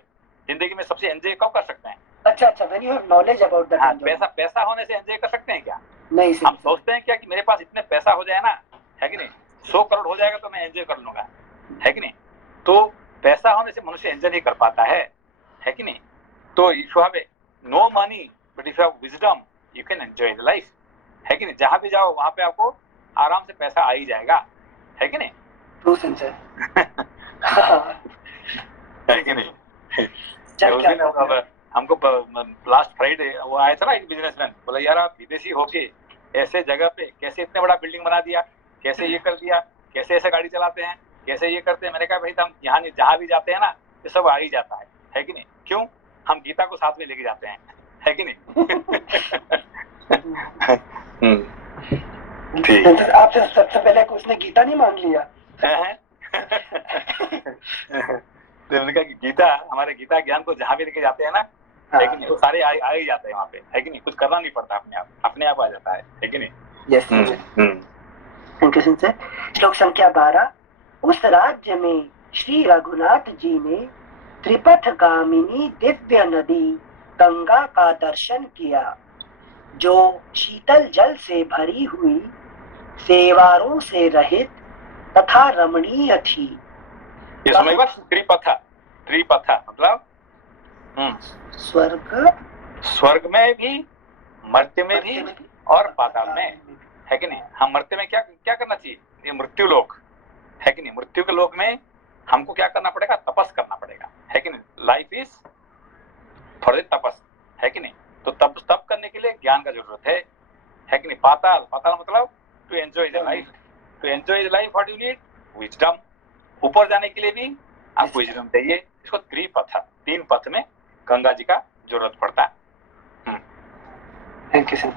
जिंदगी में सबसे एंजॉय कब कर सकते हैं? अच्छा, when you have knowledge about that. पैसा होने से एंजॉय कर सकते हैं क्या? नहीं। हम सोचते हैं क्या कि मेरे पास इतने पैसा हो जाए ना, है कि नहीं, 100 करोड़ हो जाएगा तो मैं एंजॉय कर लूंगा, है कि नहीं? तो पैसा होने से मनुष्य एंजॉय नहीं कर पाता है कि नहीं? तो if you have no money but if you have wisdom you can enjoy the life, है कि नहीं? जहां भी जाओ वहां पे आपको आराम से पैसा आ ही जाएगा, है कि नहीं? True sensor. है कि नहीं? हमको लास्ट फ्राइडे वो आया था ना एक बिजनेसमैन, बोला यार आप विदेशी होके ऐसे जगह पे कैसे इतने बड़ा बिल्डिंग बना दिया, कैसे ये कर दिया, कैसे ऐसे गाड़ी चलाते हैं, कैसे ये करते हैं। मैंने कहा भाई हम यहाँ जहाँ भी जाते हैं ना ये सब आ ही जाता है कि नहीं? क्यों? हम गीता को साथ में लेके जाते हैं, है कि नहीं? ठीक। आपसे सबसे पहले उसने गीता नहीं मांग लिया? तो मैंने कहा कि गीता, हमारे गीता ज्ञान को जहाँ भी लेके जाते हैं ना, है कि नहीं, वो सारे आ ही जाते हैं वहाँ पे, है कि नहीं? कुछ करना नहीं पड़ता, अपने आप आ जाता है कि नहीं? यस। Thank you sir. श्लोक संख्या 12। उस राज्य में श्री रघुनाथ जी ने त्रिपथगामिनी दिव्य नदी गंगा का दर्शन किया, जो शीतल जल से भरी हुई, सेवारों से रहित तथा रमणीय थी। ये समझ त्रिपथा मतलब स्वर्ग में भी, मर्त्य में भी और पाताल में, है कि नहीं? हम मर्त्य में क्या करना चाहिए? ये मृत्यु लोक, है कि नहीं? मृत्यु के लोक में हमको क्या करना पड़ेगा? तपस करना पड़ेगा, है कि नहीं? लाइफ इज फॉर द तपस, है कि नहीं? तो तप करने के लिए ज्ञान का जरूरत है कि नहीं? पाताल मतलब to enjoy the life, what you need? Wisdom. ऊपर जाने के लिए भी आपको विजडम चाहिए। इसको त्रिपथ, 3 पथ में गंगा जी का जरूरत पड़ता है। Thank you sir.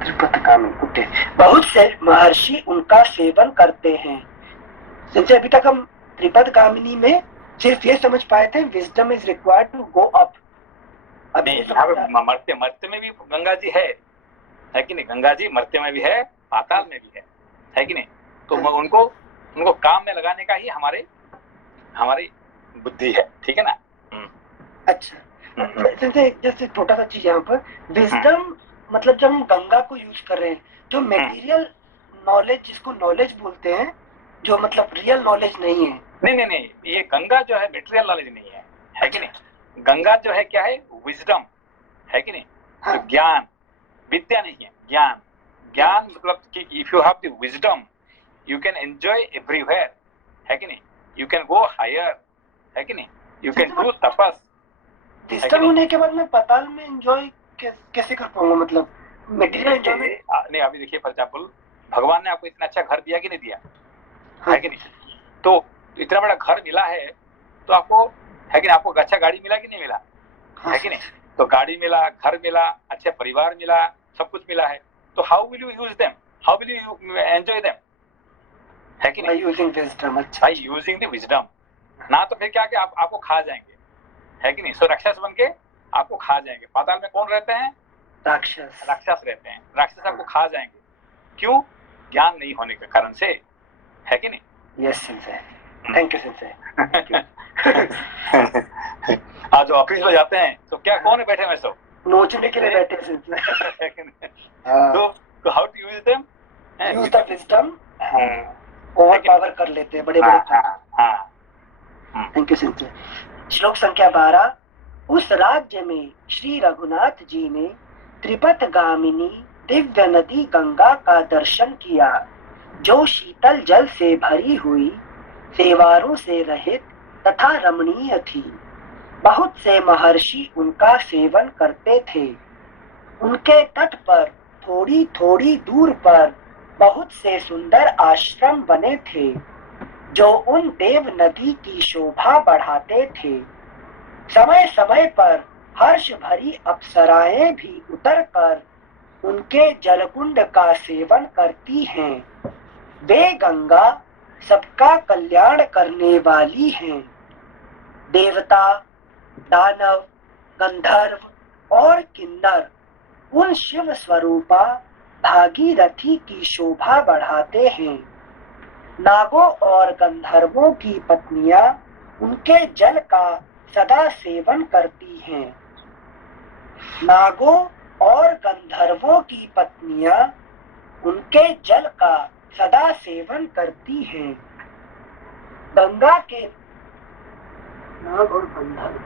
त्रिपथगामिनी, बहुत से महर्षि उनका सेवन करते हैं। संजय, अभी तक हम त्रिपथगामिनी में सिर्फ ये समझ पाए थे wisdom is required to go up. अभी मर्त्य में भी गंगा जी है कि नहीं? गंगा जी मर्त्य में भी है, पाताल में भी है कि नहीं? तो उनको काम में लगाने का ही हमारी बुद्धि है, ठीक है ना? अच्छा, जैसे छोटा सा चीज यहाँ पर, विजडम मतलब जब हम गंगा को यूज कर रहे हैं, जो मटेरियल नॉलेज जिसको नॉलेज बोलते हैं, जो मतलब रियल नॉलेज नहीं है। नहीं, ये गंगा जो है मटेरियल नॉलेज नहीं है कि नहीं? गंगा जो है क्या है? विजडम, है कि नहीं? हाँ। तो ज्ञान, विद्या नहीं है, ज्ञान मतलब कि if you have the wisdom you can enjoy everywhere, है कि नहीं? यू कैन गो हायर, है कि नहीं? You can do tapas. Wisdom होने के बाद मैं पाताल में एंजॉय कैसे कर पाऊंगा? मतलब मटेरियल एंजॉयमेंट नहीं। अभी देखिए फॉर एग्जांपल, भगवान ने आपको इतना अच्छा घर दिया कि नहीं दिया, है कि नहीं? तो इतना बड़ा घर मिला है तो आपको, है कि नहीं, आपको अच्छा गाड़ी मिला कि नहीं मिला, है कि नहीं? तो गाड़ी मिला, घर मिला, अच्छे परिवार मिला, सब कुछ मिला है। तो how will you use them? How will you enjoy them, है कि नहीं? Using wisdom. अच्छा, बाय यूजिंग द विजडम। ना तो फिर क्या कि आपको खा जाएंगे, है कि नहीं? सो राक्षस बन के आपको खा जाएंगे। पाताल में कौन रहते हैं? राक्षस रहते हैं। राक्षस आपको खा जाएंगे। क्यों? ज्ञान नहीं होने के कारण से, है कि नहीं? Yes sir, thank you sir. आज जो ऑफिस में जाते हैं तो क्या कौन है बैठे में? सब नोचने के लिए बैठे सर। तो how to use them? Use the wisdom, overpower कर लेते हैं बड़े। Thank you sir. श्लोक संख्या 12। उस राज्य में श्री रघुनाथ जी ने त्रिपथगामिनी दिव्य नदी गंगा का दर्शन किया, जो शीतल जल से भरी हुई, सेवारों से रहित तथा रमणीय थी। बहुत से महर्षि उनका सेवन करते थे। उनके तट पर थोड़ी थोड़ी दूर पर बहुत से सुंदर आश्रम बने थे जो उन देव नदी की शोभा बढ़ाते थे। समय समय पर हर्ष भरी अप्सराएं भी उतरकर उनके जलकुंड का सेवन करती हैं। वे गंगा सबका कल्याण करने वाली हैं। देवता, दानव, गंधर्व और किन्नर उन शिव स्वरूपा भागीरथी की शोभा बढ़ाते हैं। नागों और गंधर्वों की पत्नियां उनके जल का सदा सेवन करती हैं। नागों और गंधर्वों की पत्नियां उनके जल का सदा सेवन करती हैं। गंगा के नाग और गंधर्व,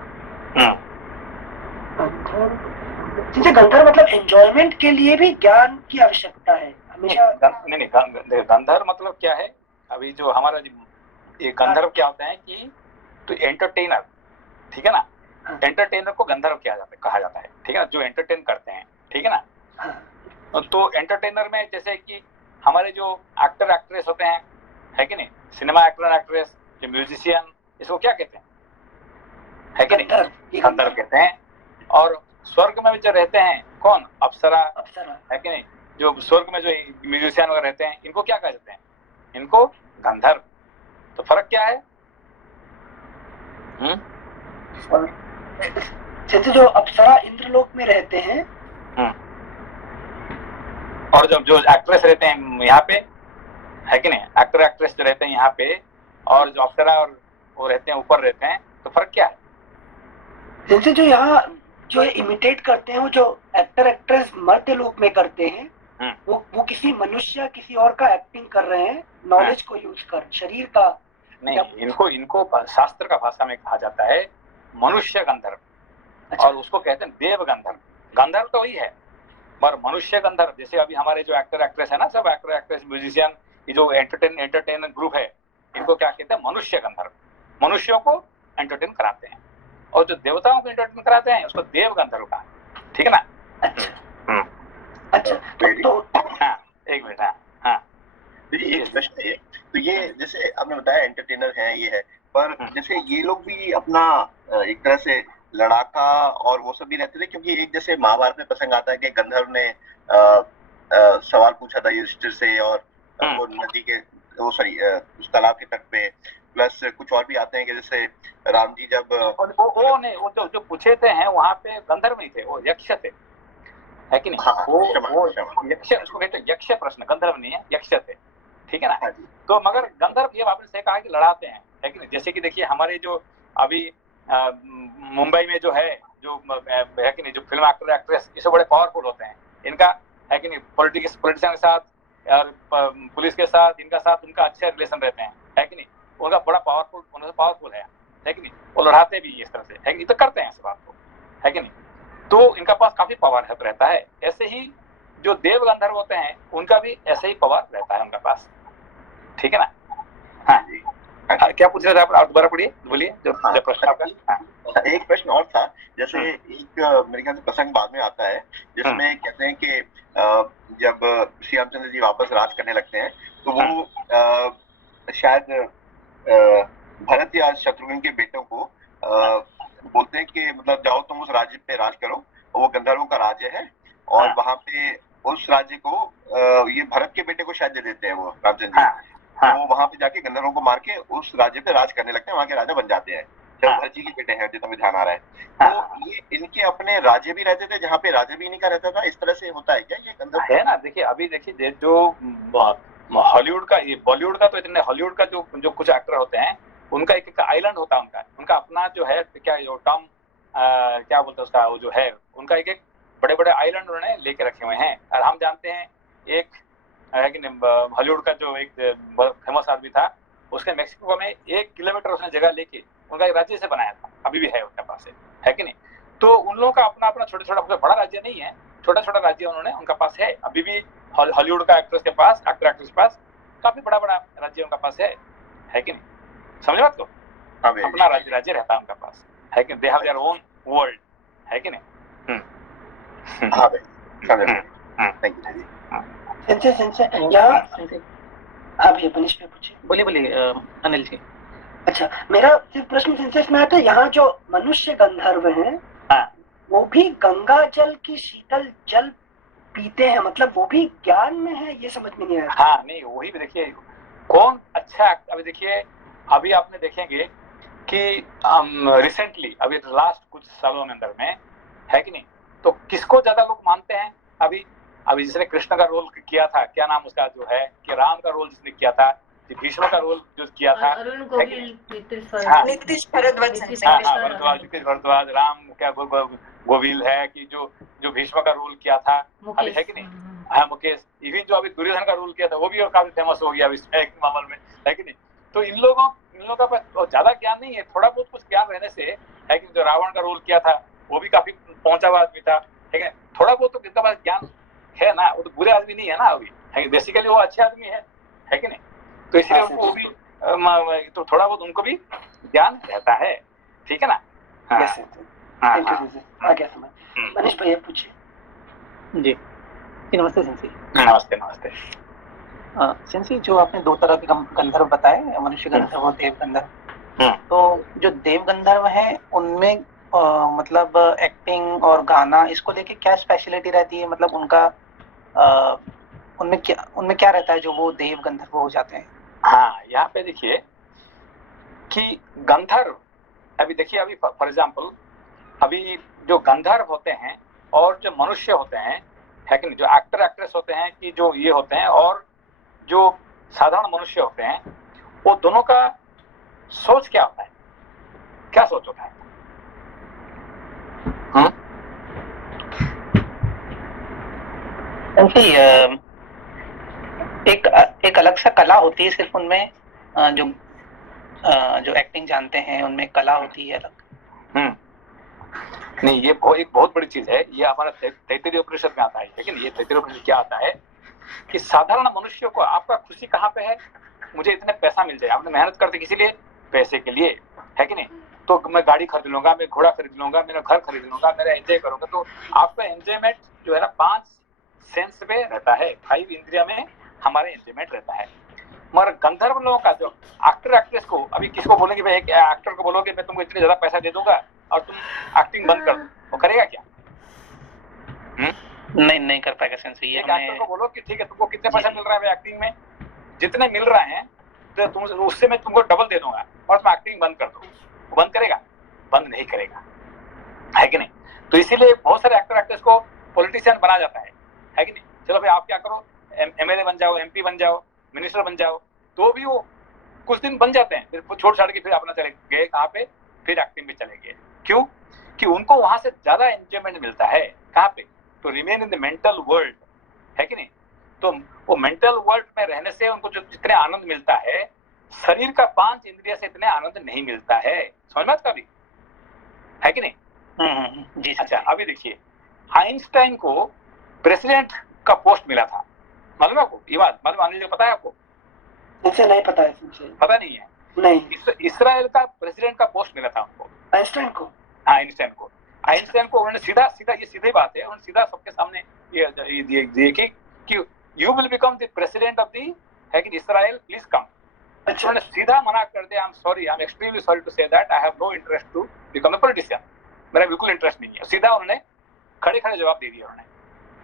जैसे गंधर्व मतलब एंजॉयमेंट के लिए भी ज्ञान की आवश्यकता है हमेशा। नहीं, गंधर्व मतलब क्या है? अभी जो हमारा ये गंधर्व क्या होता है कि तो एंटरटेनर, ठीक है ना, एंटरटेनर को गंधर्व कहा जाता है, ठीक है ना, जो एंटरटेन करते हैं, ठीक है ना। तो एंटरटेनर में जैसे कि हमारे जो एक्टर एक्ट्रेस होते हैं, है कि नहीं, सिनेमा एक्टर एक्ट्रेस, जो म्यूजिशियन, इसको क्या कहते हैं, है कि नहीं, गंधर्व कहते हैं। और स्वर्ग में भी जो रहते हैं कौन, अप्सरा, है कि नहीं, जो स्वर्ग में जो म्यूजिशियन वगैरह रहते हैं, इनको क्या कहते हैं, इनको गंधर्व। तो फर्क क्या है? जैसे जो अप्सरा इंद्रलोक में रहते हैं, और जो एक्ट्रेस रहते हैं यहाँ पे, है कि नहीं, एक्टर एक्ट्रेस जो रहते हैं यहाँ पे, और जो अप्सरा और वो रहते हैं ऊपर रहते हैं, तो फर्क क्या है? जैसे जो यहाँ जो इमिटेट करते हैं, वो जो एक्टर एक्ट्रेस मर्त्य लोक में करते हैं, वो किसी मनुष्य किसी और का एक्टिंग कर रहे हैं, नॉलेज को यूज कर, शरीर का नहीं, इनको शास्त्र का भाषा में कहा जाता है मनुष्य गंधर्व। अच्छा। और उसको कहते हैं देव गंधर्व। गंधर्व तो वही है, पर मनुष्य गंधर्व, जैसे अभी हमारे जो एक्टर एक्ट्रेस है ना, सब एक्टर एक्ट्रेस म्यूजिशियन, ये जो एंटरटेनर ग्रुप है, इनको क्या कहते हैं, मनुष्य गंधर्व। मनुष्यों को एंटरटेन कराते हैं, और जो देवताओं को एंटरटेन कराते हैं उसको देव गंधर्व का, ठीक है ना। अच्छा, तो हाँ, एक मिनट, हाँ, एक प्रश्न है, तो ये जैसे आपने बताया एंटरटेनर है, ये है, पर जैसे ये लोग भी अपना एक तरह से लड़ाका और वो सब भी रहते थे, क्योंकि एक जैसे महाभारत में प्रसंग आता है कि गंधर्व ने सवाल पूछा था युधिष्ठिर से, और वो नदी के उस तालाब के तट पे, प्लस कुछ और भी आते हैं कि जैसे राम जी जब वो जो पूछे थे हैं वहाँ पे गंधर्व नहीं थे, वो यक्ष थे, है कि नहीं। हाँ, वो यक्ष, उसको कहते हैं यक्ष प्रश्न, गंधर्व नहीं है, यक्ष थे, ठीक है ना। तो मगर गंधर्व ये आपने से कहा कि लड़ाते हैं, है कि नहीं। जैसे कि देखिए हमारे जो अभी मुंबई में जो है, जो है कि नहीं, जो फिल्म एक्टर एक्ट्रेस, ये सब बड़े पावरफुल होते हैं, इनका, है कि नहीं, पॉलिटिशियन के साथ और पुलिस के साथ, इनका साथ उनका अच्छे रिलेशन रहते हैं, है कि नहीं। उनका बड़ा पावरफुल है कि नहीं। वो लड़ाते भी इस तरह से, है कि नहीं, तो करते हैं इस बात को, है कि नहीं। तो इनका पास काफी पावर रहता है। ऐसे ही जो देव गंधर्व होते हैं उनका भी ऐसे ही पावर रहता है उनका पास, ठीक है ना। हाँ जी, क्या पूछ रहे थे आप, दोबारा पढ़िए, बोलिए जो प्रश्न आपका। एक प्रश्न और था, जैसे एक मेरे ख्याल से प्रसंग बाद में आता है जिसमें कहते हैं कि जब श्री रामचंद्र जी वापस राज करने लगते हैं, तो वो शायद भरत या शत्रुघ्न के बेटों को बोलते हैं कि मतलब जाओ तुम उस राज्य पे राज करो, और वो गंधर्वों का राज्य है, और वहां पे उस राज्य को ये भरत के बेटे को शायद दे देते हैं वो रामचंद्र जी। वो वहां पे जाके गंधर्वों को मार के उस राज्य पे राज करने लगते हैं, वहां के राजा बन जाते हैं। जब भरत जी के बेटे हैं, जितना मुझे ध्यान आ रहा है, तो ये इनके अपने राज्य भी रहते थे जहाँ पे राजा भी इन्हीं का रहता था, इस तरह से होता है क्या ये गंधर्व? है ना, देखिए अभी देखिए जो हॉलीवुड का, ये बॉलीवुड का तो इतने, हॉलीवुड का जो कुछ एक्टर होते हैं उनका एक आइलैंड होता है, उनका अपना जो है, क्या टर्म क्या बोलते हैं उसका, वो जो है उनका एक बड़े बड़े आइलैंड उन्होंने लेके रखे हुए हैं। और हम जानते हैं एक है कि हॉलीवुड का जो एक फेमस आदमी था, उसके मेक्सिको में 1 किलोमीटर उसने जगह लेके उनका एक राज्य से बनाया था, अभी भी है उनके पास, है कि नहीं। तो उन लोगों का अपना अपना छोटा छोटा, बड़ा राज्य नहीं है, छोटा छोटा राज्य उन्होंने उनका पास है, अभी भी हॉलीवुड का एक्ट्रेस के पास, एक्टर एक्ट्रेस के पास काफी बड़ा बड़ा राज्य उनका पास है कि नहीं। समझे बात को, अपना राज्य रहता है उनका पास, है कि they have their own world, है कि नहीं? हाँ भाई, समझ गया। Thank you ji. सेंसे यहाँ, हाँ भैया मनीष भाई पूछिए। बोलिए अनिल जी। अच्छा, मेरा सिर्फ प्रश्न सेंसेस में आता है, यहाँ जो मनुष्य गंधर्व हैं, हाँ। वो भी गंगा जल की शीतल जल पीते हैं, मतलब वो भी ज्ञान में है, ये समझ में नहीं आया। हाँ नहीं, वही भी देखिए कौन अच्छा। अभी देखिए, अभी आपने देखेंगे कि रिसेंटली अभी लास्ट कुछ सालों में अंदर में, है कि नहीं, तो किसको ज्यादा लोग मानते हैं? अभी जिसने कृष्ण का रोल किया था, क्या नाम उसका जो है, कि राम का रोल जिसने किया था, भीष्म का रोल जो किया था, अरुण गोविल, नीतीश भारद्वाज हाँ भरद्वाज, राम क्या गोविल है कि जो भीष्म का रोल किया था अभी, है कि नहीं? हाँ मुकेश, इवन जो अभी दुर्योधन का रोल किया था वो भी और काफी फेमस हो गया अभी इसमें मामले में, है कि नहीं? तो इन लोगों का पास ज्यादा ज्ञान नहीं है, थोड़ा बहुत कुछ ज्ञान रहने से, है कि जो रावण का रोल किया था वो भी काफी पहुंचा हुआ आदमी था, ठीक है, थोड़ा बहुत तो किसका पास ज्ञान है ना, वो तो बुरे आदमी नहीं है ना अभी, है बेसिकली वो अच्छे आदमी है कि नहीं? तो इसलिए उनको भी तो थोड़ा बहुत उनको भी ज्ञान रहता है, ठीक है ना? आ गया समझ। मनीष भैया पूछिए। जी नमस्ते सेंसी। नमस्ते। सेंसी, जो आपने दो तरह के गंधर्व बताए, मनुष्य गंधर्व और देव गंधर्व, तो जो देव गंधर्व है उनमें मतलब एक्टिंग और गाना, इसको लेके क्या स्पेशलिटी रहती है? मतलब उनका उनमें क्या रहता है जो वो देव गंधर्व हो जाते हैं? हाँ, यहाँ पे देखिए कि गंधर्व, अभी देखिए, अभी फॉर एग्जाम्पल, अभी जो गंधर्व होते हैं और जो मनुष्य होते हैं, है कि नहीं, जो एक्टर एक्ट्रेस होते हैं, कि जो ये होते हैं, और जो साधारण मनुष्य होते हैं, वो दोनों का सोच क्या होता है? क्या सोच होता है? एक अलग सा कला होती है सिर्फ उनमें, जो एक्टिंग जानते हैं उनमें कला होती है अलग। नहीं, ये एक बहुत बड़ी चीज है, ये हमारा तैत्तिरीय उपनिषद में आता है, लेकिन ये तैत्तिरीय उपनिषद क्या आता है कि साधारण मनुष्य को आपका खुशी कहाँ पे है? मुझे इतने पैसा मिल जाए, आपने मेहनत करते किसी लिए? पैसे के लिए, है कि नहीं? तो मैं गाड़ी खरीद लूंगा, मैं घोड़ा खरीद लूंगा, मेरा घर खरीद लूंगा, मेरा एंजॉय करूंगा। तो आपका एंजॉयमेंट जो है ना 5 सेंस पे रहता है, 5 इंद्रिया में हमारे एंजॉयमेंट रहता है। मगर गंधर्व लोगों का जो एक्टर एक्ट्रेस को, अभी किसको बोलेंगे भाई, एक एक्टर को बोलोगे मैं तुमको इतने ज्यादा पैसा दे दूंगा और तुम एक्टिंग बंद कर दो, वो करेगा क्या? नहीं कर पाएगा सेंसी। एक एक्टर को बोलो कि ठीक है, तुमको कितने पैसा मिल रहा है एक्टिंग में, जितने मिल रहे हैं तो तुम उससे मैं तुमको डबल दे दूंगा और तुम एक्टिंग बंद कर दो, वो बंद करेगा? बंद नहीं करेगा, है कि नहीं? तो इसीलिए बहुत सारे एक्टर एक्ट्रेस को पॉलिटिशियन बना जाता है कि नहीं? चलो भाई आप क्या करो, एमएलए बन जाओ, एमपी बन जाओ, मिनिस्टर बन जाओ, तो भी वो कुछ दिन बन जाते हैं, फिर छोड़ छाड़ के फिर अपना चले गए कहाँ पे, फिर एक्टिंग में चले गए। क्यों? कि उनको वहां से ज्यादा एंजॉयमेंट मिलता है, कहाँ पे? तो remain in the mental world, है कि नहीं? तो वो मेंटल वर्ल्ड में रहने से उनको जो जितने आनंद मिलता है, शरीर का 5 इंद्रिय से इतने आनंद नहीं मिलता है। समझ में आता भी, है कि नहीं? जी। अच्छा, अभी देखिए, आइंस्टाइन को प्रेसिडेंट का पोस्ट मिला था, मालूम है आपको? ये बात मालूम, अनिल जी पता है आपको? मुझे नहीं पता है। पता नहीं है? नहीं। इसराइल का प्रेसिडेंट का पोस्ट मिला था उनको, आइंस्टाइन को। हाँ, आइंस्टाइन को उन्होंने सीधा ये सीधी बात है, उन्होंने सीधा सबके सामने ये दिए कि you will become the president of the, है कि इसराइल, प्लीज कम। अच्छा। उन्होंने सीधा मना कर दिया, I am extremely sorry to say that I have no interest to become a politician, मेरा बिल्कुल इंटरेस्ट नहीं है। सीधा उन्होंने खड़े जवाब दे दिया उन्होंने,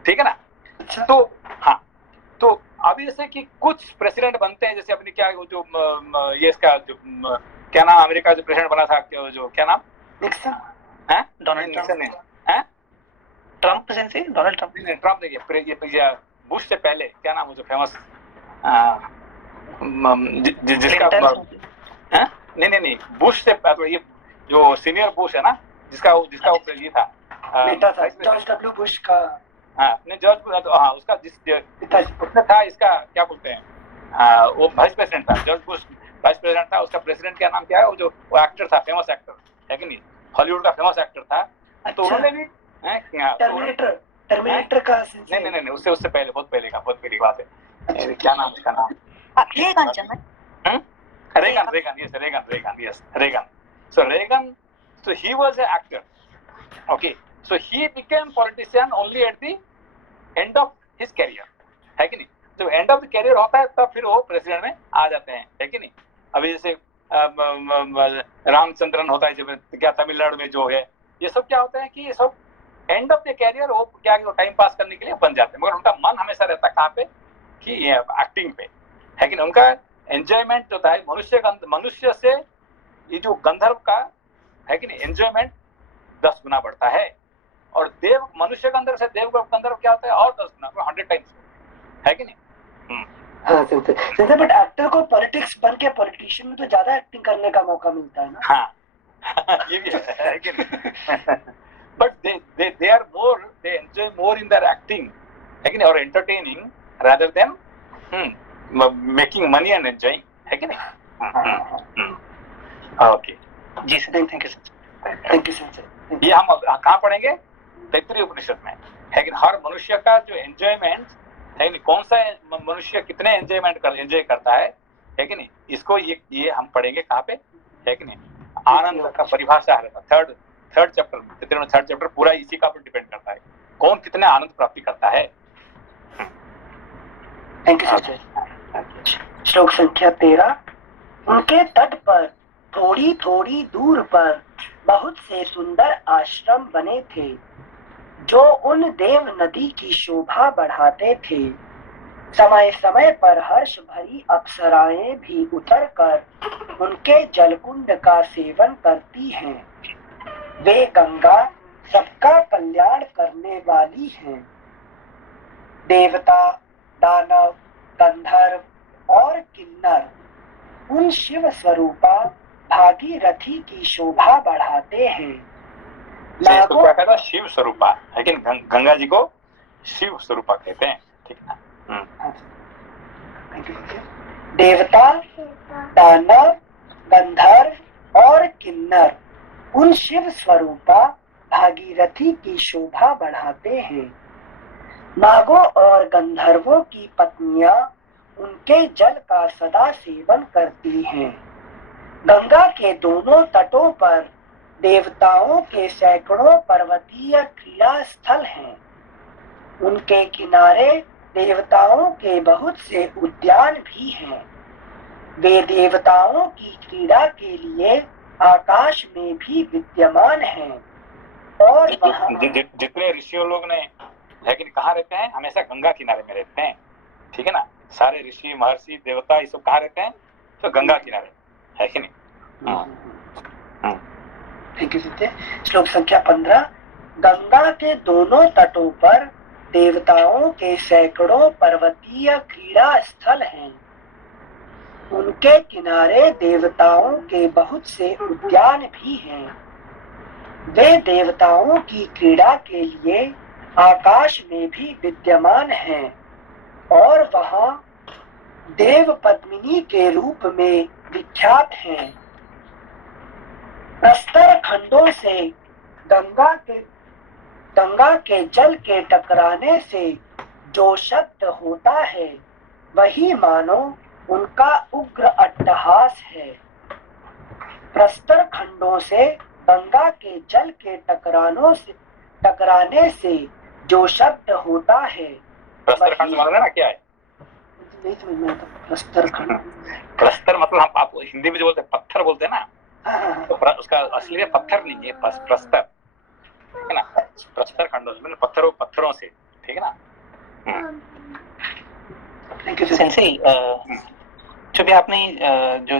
ठीक है ना? अच्छा। तो हाँ, तो अभी जैसे कि कुछ प्रेसिडेंट बनते हैं, जैसे अपने क्या जो ये इसका जो क्या नाम, अमेरिका जो प्रेसिडेंट बना था, जो क्या नाम, निक्सन, है डोनाल्ड ट्रम्प, है ट्रम्प सेंसी, डोनाल्ड ट्रम्प। नहीं, ट्रम्प नहीं, ये बुश से पहले क्या नाम, जो फेमस जिसका है, नहीं बुश से तो ये जो सीनियर बुश है ना, जिसका ये था, बेटा था जॉर्ज डब्ल्यू बुश का। हाँ, नहीं जॉर्ज, हाँ उसका उसने था, इसका क्या बोलते हैं, वो वाइस प्रेसिडेंट था, जॉर्ज बुश वाइस प्रेसिडेंट था, उसका प्रेसिडेंट क्या नाम क्या है, वो एक्टर था, फेमस एक्टर, है कि नहीं, हॉलीवुड का फेमस एक्टर था। तो उन्होंने भी टर्मिनेटर का नहीं, उससे पहले, बहुत पहले की बात है, क्या नाम उसका नाम, Reagan. So Reagan So he was an actor. Okay. So he became politician only at the end of his career. है कि नहीं? जब एंड ऑफ द कैरियर होता है तब फिर वो प्रेसिडेंट में आ जाते हैं, है कि नहीं? अभी जैसे रामचंद्रन होता है जब क्या तमिलनाडु में जो है, ये सब क्या होता है कि ये सब एंड ऑफ द कैरियर वो क्या टाइम पास करने के लिए बन जाते हैं, मगर उनका मन हमेशा रहता है कहाँ पे कि ये एक्टिंग पे, है कि नहीं? उनका एंजॉयमेंट होता है मनुष्य से ये जो गंधर्व का है कि नहीं एंजॉयमेंट 10 गुना बढ़ता है, और देव मनुष्य गंधर्व से देव गंधर्व क्या होता है और 10 गुना 100 टाइम्स, है कि नहीं? हाँ सर, बट एक्टर को पॉलिटिक्स बन के पॉलिटिशियन में तो ज्यादा एक्टिंग करने का मौका मिलता है ना। हाँ ये भी है कि नहीं? But they are more, they enjoy more in their acting, है कि नहीं, और entertaining rather than making money and enjoying, है कि नहीं? ओके जी sir, thank you sir. Thank you sir. ये हम कहाँ पढ़ेंगे? तैत्तिरीय उपनिषद में, है कि हर मनुष्य का जो एंजॉयमेंट है कि नहीं, कौन सा मनुष्य कितने एंजॉय करता है कि नहीं, इसको ये हम पढ़ेंगे कहाँ पे, है कि नहीं? आनंद का परिभाषा है थर्ड चैप्टर में, तैत्तिरीय थर्ड चैप्टर पूरा इसी का पर डिपेंड करता है, कौन कितने आनंद प्राप्ति करता है। Thank you sir. श्लोक संख्या 13। उनके तट पर थोड़ी थोड़ी दूर पर बहुत से सुंदर आश्रम बने थे जो उन देव नदी की शोभा बढ़ाते थे। समय समय पर हर्ष भरी अप्सराएं भी उतरकर उनके जलकुंड का सेवन करती हैं। वे गंगा सबका कल्याण करने वाली हैं। देवता, दानव, गंधर्व और किन्नर उन शिव स्वरूपा भागीरथी की शोभा बढ़ाते हैं। इसको क्या कहता है? शिव स्वरूपा, लेकिन गंगा जी को शिव स्वरूपा कहते हैं, ठीक है ना? देवता, दानव, गंधर्व और किन्नर उन शिव स्वरूपा भागीरथी की शोभा बढ़ाते हैं। नागों और गंधर्वों की पत्नियां उनके जल का सदा सेवन करती हैं। गंगा के दोनों तटों पर देवताओं के सैकड़ों पर्वतीय क्रीड़ा स्थल हैं। उनके किनारे देवताओं के बहुत से उद्यान भी हैं। वे देवताओं की क्रीड़ा के लिए आकाश में भी विद्यमान हैं। और जितने ऋषियों लोग ने है कि कहाँ रहते हैं? हमेशा गंगा किनारे में रहते हैं, ठीक है ना? सारे ऋषि, महर्षि, देवता ये सब कहाँ रहते हैं? तो गंगा किनारे, है कि नहीं? ठीक है। श्लोक संख्या 15। गंगा के दोनों तटों पर देवताओं के सैकड़ों पर्वतीय क्रीड़ा स्थल हैं। उनके किनारे देवताओं के बहुत से उद्यान भी हैं। वे देवताओं की क्रीड़ा के लिए आकाश में भी विद्यमान हैं और वहां देव पद्मिनी के रूप में विख्यात हैं। प्रस्तर खंडों से गंगा के जल के टकराने से जो शब्द होता है वही मानो उनका उग्र अट्टहास है। प्रस्तर खंडों से गंगा के जल के टकराने से जो शब्द होता है, प्रस्तर खंड मतलब ना क्या है? नहीं समझ में आता। प्रस्तर खंड, प्रस्तर मतलब हम आप हिंदी में जो बोलते हैं पत्थर बोलते हैं ना, तो उसका असली पत्थर नहीं है, प्रस्तर, ठीक है ना? प्रस्तर खंडों से मतलब पत्थरों से, ठीक है ना? सेंसी, जो भी आपने जो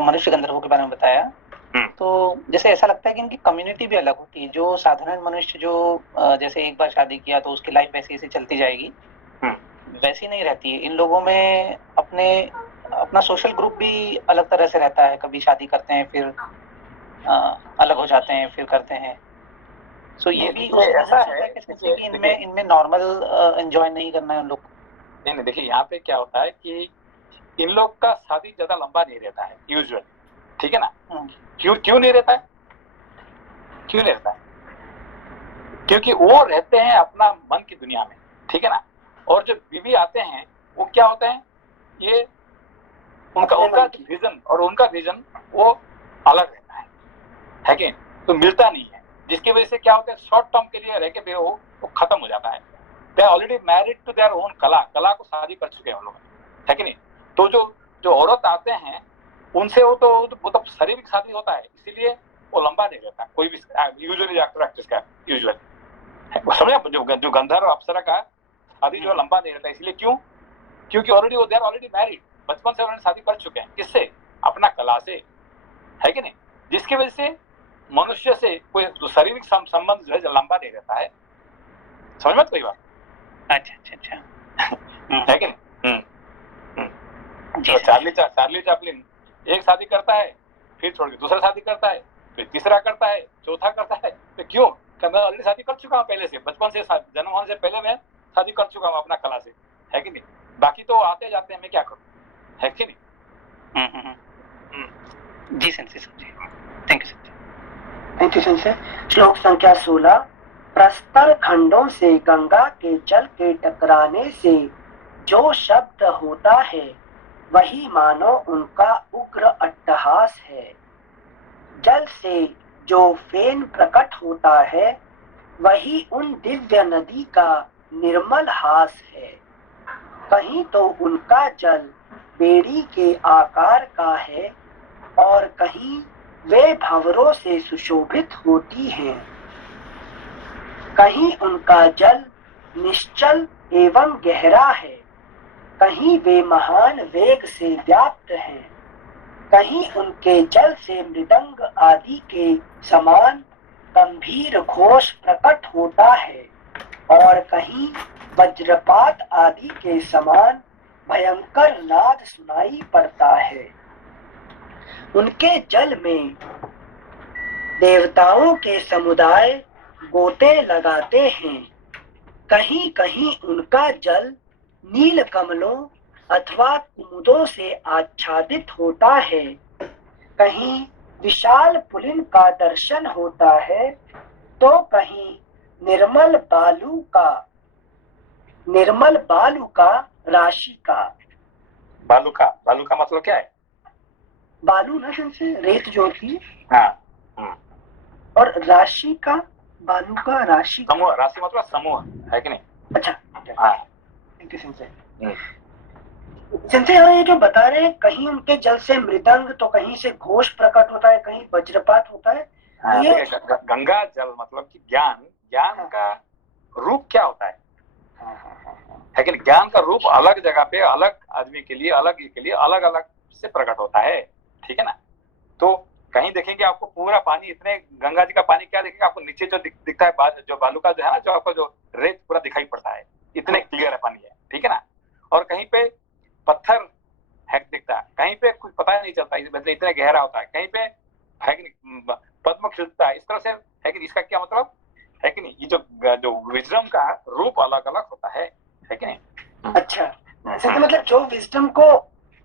मनुष्य गंधर्वों के बारे में बताया, तो जैसे ऐसा लगता है कि इनकी कम्युनिटी भी अलग होती है। जो साधारण मनुष्य जो जैसे एक बार शादी किया तो उसकी लाइफ ऐसे ऐसे चलती जाएगी, वैसी नहीं रहती है। इन लोगों में अपना सोशल ग्रुप भी अलग तरह से रहता है। कभी शादी करते हैं, फिर अलग हो जाते हैं, फिर करते हैं। सो ये भी ऐसा है कि इनमें नॉर्मल एंजॉय नहीं करना है उन लोग। नहीं, देखिए यहाँ पे क्या होता है कि इन लोग का शादी ज्यादा लंबा नहीं रहता है यूजुअल, ठीक है ना? क्यों नहीं रहता है? क्यों नहीं रहता है? क्योंकि वो रहते हैं अपना मन की दुनिया में, ठीक है ना? और जो बीवी आते हैं वो क्या होते हैं, ये उनका विजन और उनका विजन वो अलग रहता है, है कि नहीं? तो मिलता नहीं है, जिसकी वजह से क्या होता है, शॉर्ट टर्म के लिए रह के वो खत्म हो जाता है। They are already married to their own कला को शादी कर चुके हैं वो लोग, है कि नहीं? तो जो औरत आते हैं उनसे वो तो शारीरिक शादी होता है, इसीलिए वो लंबा नहीं रहता कोई भी, यूजुअली एक्टर एक्ट्रेस का यूजुअली समझे, जो गंधर्व अप्सरा का शादी जो लंबा नहीं रहता, इसलिए क्योंकि ऑलरेडी वो दे आर ऑलरेडी मैरिड, बचपन से उन्होंने शादी कर चुके हैं, किससे? अपना कला से, है कि नहीं? जिसकी वजह से मनुष्य से कोई शारीरिक संबंध जो है लंबा नहीं रहता है। समझ मत कोई बात? अच्छा है कि नहीं? तो चार्ली चैपलिन एक शादी करता है, फिर छोड़ के दूसरा शादी करता है, फिर तीसरा करता है, चौथा करता है। तो क्यों? मैं ऑलरेडी शादी कर चुका हूँ पहले से, बचपन से, जन्म होने से पहले मैं शादी कर चुका हूँ अपना कला से, है कि नहीं? बाकी तो आते जाते हैं, मैं क्या करूँ, है कि नहीं? जी sensei, thank you sensei. Thank you sensei. श्लोक संख्या 16। प्रस्तर खंडों से गंगा के जल के टकराने से जो शब्द होता है वही मानो उनका उग्र अट्टहास है। जल से जो फेन प्रकट होता है वही उन दिव्य नदी का निर्मल हास है। कहीं तो उनका जल बेड़ी के आकार का है और कहीं वे भंवरों से सुशोभित होती हैं। कहीं उनका जल निश्चल एवं गहरा है, कहीं वे महान वेग से व्याप्त हैं। कहीं उनके जल से मृदंग आदि के समान गंभीर घोष प्रकट होता है और कहीं वज्रपात आदि के समान भयंकर नाद सुनाई पड़ता है। उनके जल में देवताओं के समुदाय गोते लगाते हैं। कहीं कहीं उनका जल नील कमलों अथवा कुमुदों से आच्छादित होता है। कहीं विशाल पुलिन का दर्शन होता है तो कहीं निर्मल बालू का राशि का। बालू का मतलब क्या है? बालू ना से रेत जो थी, हाँ। और राशि का, बालू का राशि, समूह, राशि मतलब समूह, है कि नहीं? अच्छा हाँ। संजय यहाँ ये जो बता रहे हैं, कहीं उनके जल से मृदंग तो कहीं से घोष प्रकट होता है, कहीं वज्रपात होता है। हाँ, ये गंगा जल मतलब कि ज्ञान का रूप क्या होता है? लेकिन ज्ञान का रूप अलग जगह पे, अलग आदमी के लिए, अलग अलग से प्रकट होता है, ठीक है ना? तो कहीं देखेंगे आपको पूरा पानी, इतने गंगा जी का पानी क्या दिखेगा आपको, नीचे जो दिखता है, जो बालू का जो है ना, जो आपको जो रेत पूरा दिखाई पड़ता है, इतने क्लियर है पानी है, ठीक है ना? और कहीं पे पत्थर है दिखता है, कहीं पे कुछ पता नहीं चलता, मतलब इतना गहरा होता है, कहीं पे है कि नहीं पद्म खिलता है, इस तरह से, है कि नहीं? इसका क्या मतलब है कि नहीं? ये जो विजडम का रूप अलग अलग होता है कि नहीं? अच्छा, ऐसे तो मतलब जो विजडम को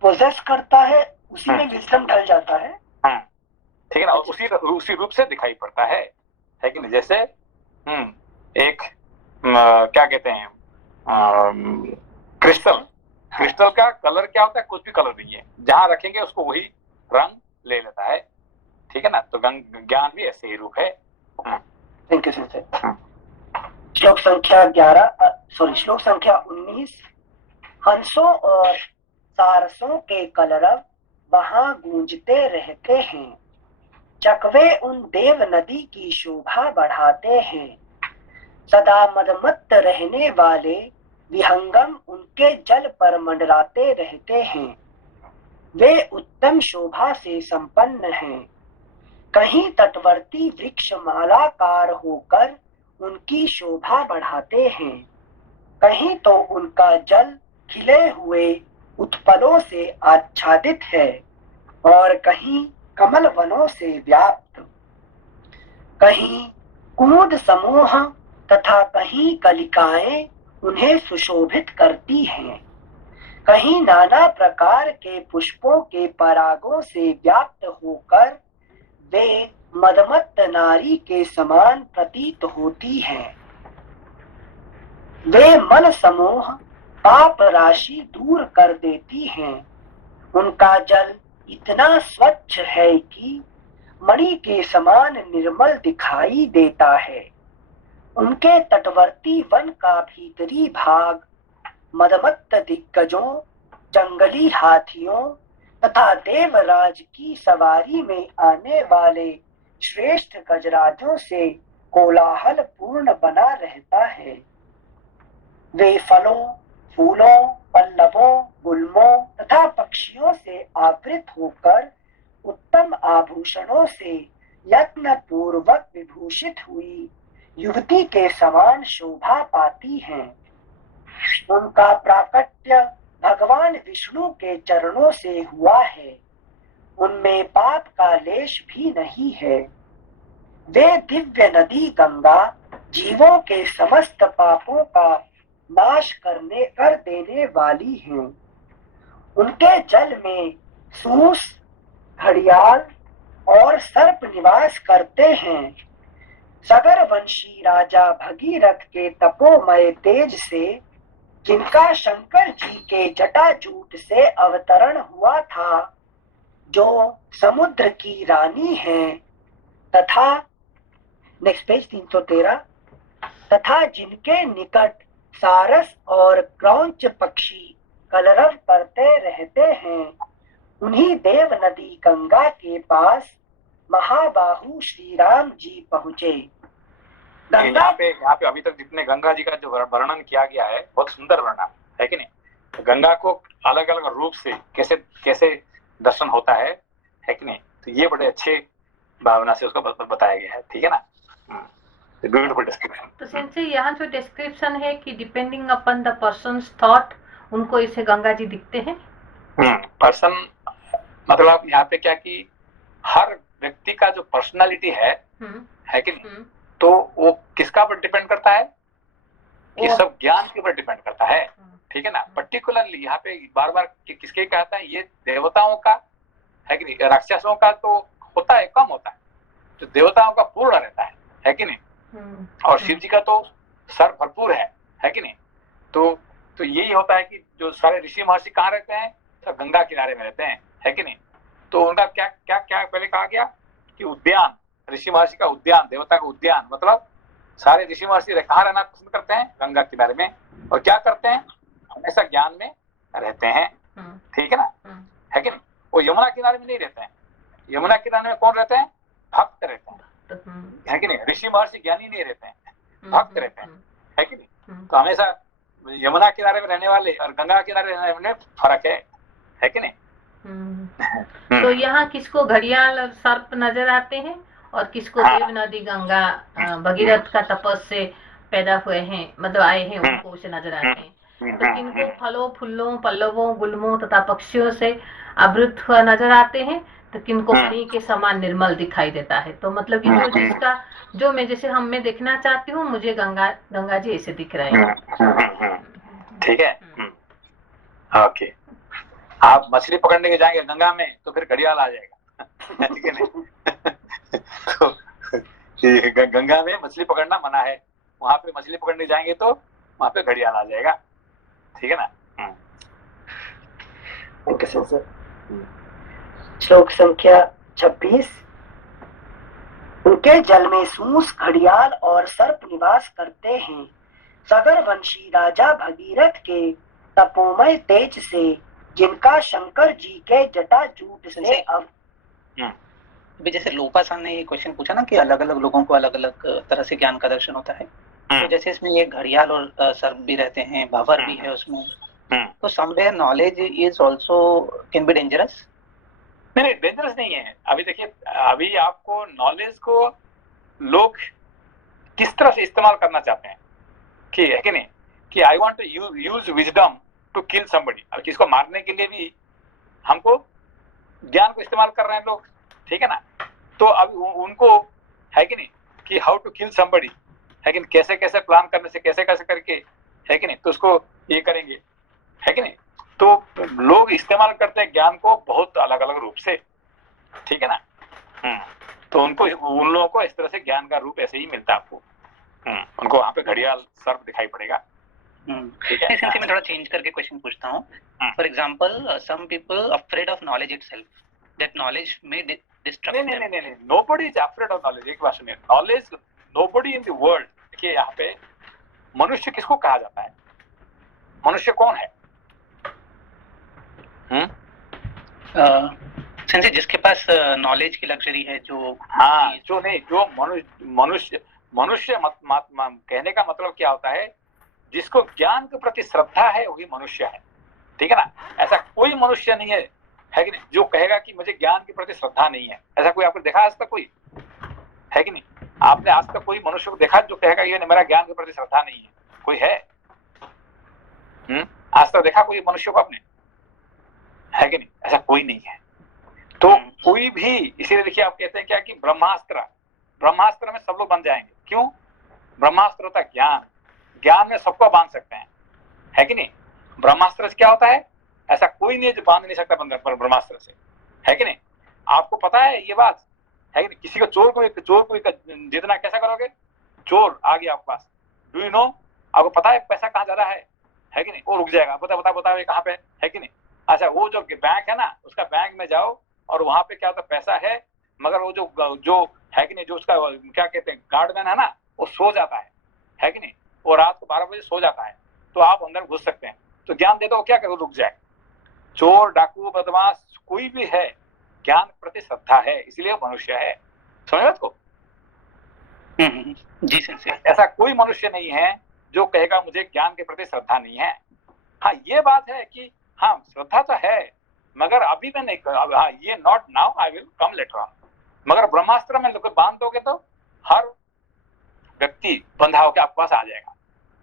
पोजेस करता है उसी में विजडम ढल जाता है। हाँ, ठीक है ना? उसी रूप से दिखाई पड़ता है कि नहीं? जैसे एक क्या कहते हैं, क्रिस्टल का कलर क्या होता है? कुछ भी कलर नहीं है, जहां रखेंगे उसको वही रंग ले लेता है, ठीक है ना? तो ज्ञान भी ऐसे ही रूप है। Thank you sir. श्लोक संख्या 19। हंसों और सारसों के कलरव वहां गूंजते रहते हैं। चकवे उन देव नदी की शोभा बढ़ाते हैं। सदा मदमत्त रहने वाले विहंगम उनके जल पर मंडराते रहते हैं। वे उत्तम शोभा से संपन्न हैं। कहीं तटवर्ती वृक्ष मालाकार होकर उनकी शोभा बढ़ाते हैं। कहीं तो उनका जल खिले हुए उत्पलों से आच्छादित है और कहीं कमल वनों से व्याप्त। कहीं कुमुद समूह तथा कहीं कलिकाएं उन्हें सुशोभित करती हैं। कहीं नाना प्रकार के पुष्पों के परागों से व्याप्त होकर वे मदमत्त नारी के समान प्रतीत होती हैं। वे मन समूह पाप राशि दूर कर देती हैं। उनका जल इतना स्वच्छ है कि मणि के समान निर्मल दिखाई देता है। उनके तटवर्ती वन का भीतरी भाग मदमत्त दिग्गजों, जंगली हाथियों तथा देवराज की सवारी में आने वाले श्रेष्ठ गजराजों से कोलाहल पूर्ण बना रहता है। वे फलों, फूलों, पल्लवों, गुल्मों तथा पक्षियों से आवृत होकर उत्तम आभूषणों से यत्न पूर्वक विभूषित हुई युवती के समान शोभा पाती हैं। उनका प्राकट्य भगवान विष्णु के चरणों से हुआ है। उनमें पाप का लेश भी नहीं है। वे दिव्य नदी गंगा जीवों के समस्त पापों का नाश कर देने वाली हैं। उनके जल में सूस, घड़ियाल और सर्प निवास करते हैं। सगर वंशी राजा भगीरथ के तपोमय तेज से, जिनका शंकर जी के जटाजूट से अवतरण हुआ था, जो समुद्र की रानी है, तथा नेक्स्ट पेज 313, तथा जिनके निकट सारस और क्रौंच पक्षी कलरव करते रहते हैं, उन्हीं देव नदी गंगा के पास महाबाहु श्री राम जी पहुँचे। यहाँ पे अभी तक जितने गंगा जी का जो वर्णन किया गया है, बहुत सुंदर वर्णन है कि नहीं? तो गंगा को अलग अलग रूप से कैसे कैसे दर्शन होता है कि नहीं? तो ये बड़े अच्छे भावना से उसको बताया गया है, ठीक है ना? Beautiful description. तो सेंसे यहाँ जो डिस्क्रिप्शन है कि depending upon the persons thought, उनको इसे गंगा जी दिखते हैं। पर्सन मतलब यहाँ पे क्या कि हर व्यक्ति का जो पर्सनालिटी है कि नहीं, तो वो किसका पर डिपेंड करता है? कि सब ज्ञान के ऊपर डिपेंड करता है, ठीक है ना? पर्टिकुलरली यहाँ पे बार बार किसके कहता है, ये देवताओं का है कि नहीं? राक्षसों का तो होता है, कम होता है, तो देवताओं का पूर्ण रहता है कि नहीं? और शिव जी का तो सर भरपूर है कि नहीं? तो यही होता है कि जो सारे ऋषि महर्षि कहाँ रहते हैं? सब गंगा किनारे में रहते हैं, है कि नहीं? तो उनका क्या क्या क्या पहले कहा गया कि उद्यान, ऋषि महर्षि का उद्यान, देवता का उद्यान, मतलब सारे ऋषि महर्षि कहाँ रहना पसंद करते हैं? गंगा किनारे में। और क्या करते हैं? हमेशा ज्ञान में रहते हैं, ठीक है ना? है कि नहीं? वो यमुना किनारे में नहीं रहते हैं। यमुना किनारे में कौन रहते हैं? भक्त रहते हैं, है कि नहीं? ऋषि महर्षि ज्ञानी नहीं रहते हैं, भक्त रहते हैं, है कि नहीं? तो हमेशा यमुना किनारे में रहने वाले और गंगा किनारे रहने में फर्क है कि नहीं? तो यहाँ किसको घड़ियाल और सर्प नजर आते हैं और किसको देव नदी गंगा भगीरथ का तपस से पैदा हुए हैं, मतलब आए हैं, उनको उसे नजर आते हैं। तो किनको फलों, फूलों, पल्लवों, गुल्मों तथा पक्षियों से आवृत हुआ नजर आते हैं, तो किनको मणि के समान निर्मल दिखाई देता है। तो मतलब कि जो जिसका जो मैं जैसे मैं देखना चाहती हूँ, मुझे गंगा जी ऐसे दिख रहे हैं, ठीक है? ओके। आप मछली पकड़ने के जाएंगे गंगा में तो फिर घड़ियाल आ जाएगा, ठीक है ना? तो गंगा में मछली पकड़ना मना है, वहां पे मछली पकड़ने जाएंगे तो वहां पे घड़ियाल आ जाएगा, ठीक है ना? श्लोक संख्या 26। उनके जल में सूस, घड़ियाल और सर्प निवास करते हैं। सगर वंशी राजा भगीरथ के तपोमय तेज से, जिनका शंकर जी के जटाजूट से अभी जैसे लोपा सर ने ये क्वेश्चन पूछा ना कि अलग अलग लोगों को अलग अलग तरह से ज्ञान का दर्शन होता है, तो जैसे इसमें ये घड़ियाल और सर्प भी रहते हैं, भंवर भी है उसमें, तो somewhere knowledge is also can be dangerous. नहीं, डेंजरस नहीं है। अभी देखिए, अभी आपको नॉलेज को लोग किस तरह से इस्तेमाल करना चाहते हैं, कि है कि नहीं? कि I want to use wisdom to kill somebody. अब किसको मारने के लिए भी हमको ज्ञान को इस्तेमाल कर रहे हैं लोग, ठीक है ना? तो अब उनको है कि नहीं कि हाउ टू किल समबडी, है कि नहीं? कैसे कैसे प्लान करने से, कैसे कैसे करके, है कि नहीं, तो उसको ये करेंगे, है कि नहीं? तो लोग इस्तेमाल करते हैं ज्ञान को बहुत अलग अलग रूप से, ठीक है ना? तो उनको, उन लोगों को इस तरह से ज्ञान का रूप ऐसे ही मिलता है आपको। उनको वहां पे घड़ियाल सर्प दिखाई पड़ेगा। ठीक है, मैं थोड़ा चेंज करके क्वेश्चन पूछता हूँ। For example, some people afraid of knowledge itself, that knowledge destruct नहीं नहीं नहीं नहीं, nobody is afraid of knowledge. एक बात सुनिए, knowledge nobody in the world. देखिए यहाँ पे मनुष्य किसको कहा जाता है? मनुष्य कौन है? सेंसे जिसके पास नॉलेज की लग्जरी है, जो हाँ, जो नहीं, जो मनुष्य मनुष्य कहने का मतलब क्या होता है? जिसको ज्ञान के प्रति श्रद्धा है वही मनुष्य है, ठीक है ना? ऐसा कोई मनुष्य नहीं है कि नहीं, जो कहेगा कि मुझे ज्ञान के प्रति श्रद्धा नहीं है। ऐसा कोई आपने देखा आज तक? कोई है कि नहीं? आपने आज तक कोई मनुष्य को देखा जो कहेगा ये मेरा ज्ञान के प्रति श्रद्धा नहीं है? कोई है? आज तक देखा कोई मनुष्य को आपने? है कि नहीं? ऐसा कोई नहीं है। तो कोई भी, इसीलिए देखिए आप कहते हैं क्या कि ब्रह्मास्त्र में सब लोग बन जाएंगे। क्यों? ब्रह्मास्त्र होता है ज्ञान, ज्ञान में सबको बांध सकते हैं, है कि नहीं? ब्रह्मास्त्र से क्या होता है? ऐसा कोई नहीं है जो बांध नहीं सकता ब्रह्मास्त्र से, है कि नहीं? आपको पता है ये बात, है कि नहीं? किसी को चोर को जितना कैसा करोगे? चोर आ गया आपके पास, डू यू नो, आपको पता है पैसा कहाँ जा रहा है कि नहीं? वो रुक जाएगा, बता ये कहाँ पे, है कि नहीं? अच्छा, वो जो बैंक है ना, उसका बैंक में जाओ और वहां पे क्या होता है? पैसा है, मगर वो जो है कि नहीं, जो उसका क्या कहते हैं गार्डमैन है ना, वो सो जाता है कि नहीं? वो रात को 12 बजे सो जाता है, तो आप अंदर घुस सकते हैं। तो ज्ञान दे दो, क्या करो? रुक जाए। चोर, डाकू, बदमाश कोई भी है, ज्ञान प्रति श्रद्धा है, इसलिए वो मनुष्य है। समझ बात को? जी सर। ऐसा कोई मनुष्य नहीं है जो कहेगा मुझे ज्ञान के प्रति श्रद्धा नहीं है। हाँ, ये बात है कि हाँ, श्रद्धा तो है, मगर अभी मैं नहीं, हाँ, ये not now, I will come later on. मगर ब्रह्मास्त्र में बांध दोगे तो हर व्यक्ति बंधा होकर आपके पास आ जाएगा।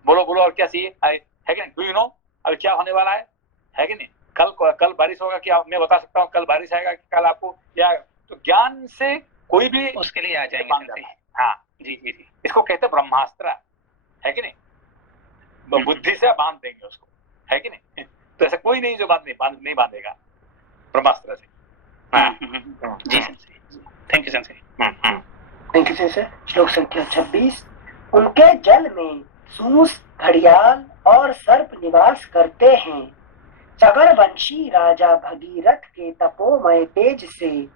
बोलो और क्या चाहिए, है कि नहीं? डू यू नो अभी क्या होने वाला है कि नहीं? कल बारिश होगा कि मैं बता सकता हूँ कल बारिश आएगा कि कल आपको, या तो ज्ञान से कोई भी उसके लिए आ जाएंगे। हाँ जी, इसको कहते हैं ब्रह्मास्त्र, है कि नहीं? बुद्धि से बांध देंगे उसको, है कि नहीं? तो ऐसा कोई नहीं जो नहीं बांधेगा ब्रह्मास्त्र से। जी thank you sensei. Thank you sensei. श्लोक संख्या 26। उनके जल में सूस, घड़ियाल और सर्प निवास करते हैं। सगरवंशी राजा भगीरथ के तपोमय तेज से,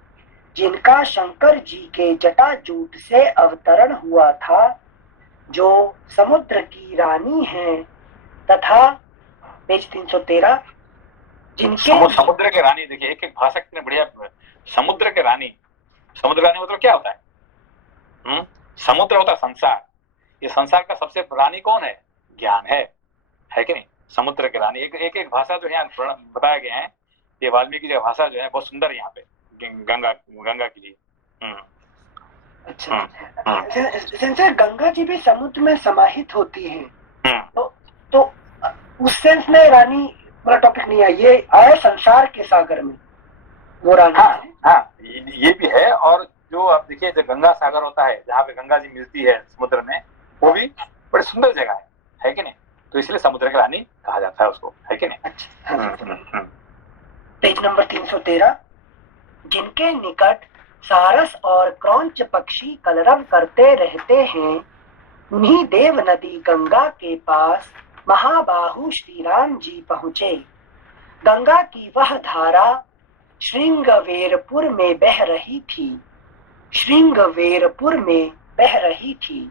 जिनका शंकर जी के जटाजूट से अवतरण हुआ था, जो समुद्र की रानी है, तथा पेज 313, जिनके समुद्र के रानी। देखिए एक भाषा कितने बढ़िया। समुद्र के रानी मतलब क्या होता है? समुद्र होता है संसार। ये संसार का सबसे रानी कौन है? ज्ञान है कि नहीं? समुद्र के रानी। एक भाषा जो यहाँ बताया गया है, ये वाल्मीकि की भाषा जो है बहुत सुंदर है यहाँ पे गंगा के लिए। अच्छा, गंगा जी भी समुद्र में समाहित होती है, तो उस सेंस में रानी वाला टॉपिक नहीं है, ये आए संसार के सागर में वो रानी। हाँ, ये भी है। और जो आप देखिए जो गंगा सागर होता है, जहाँ पे गंगा जी मिलती है समुद्र में, वो भी बड़ी सुंदर जगह है कि नहीं? तो इसलिए समुद्र की रानी कहा जाता है उसको, है कि नहीं? अच्छा, पेज नंबर 313। जिनके निकट सारस और क्रौंच पक्षी कलरव करते रहते हैं, उन्हीं देव नदी गंगा के पास महाबाहु श्री राम जी पहुंचे। गंगा की वह धारा श्रृंगवेरपुर में बह रही थी,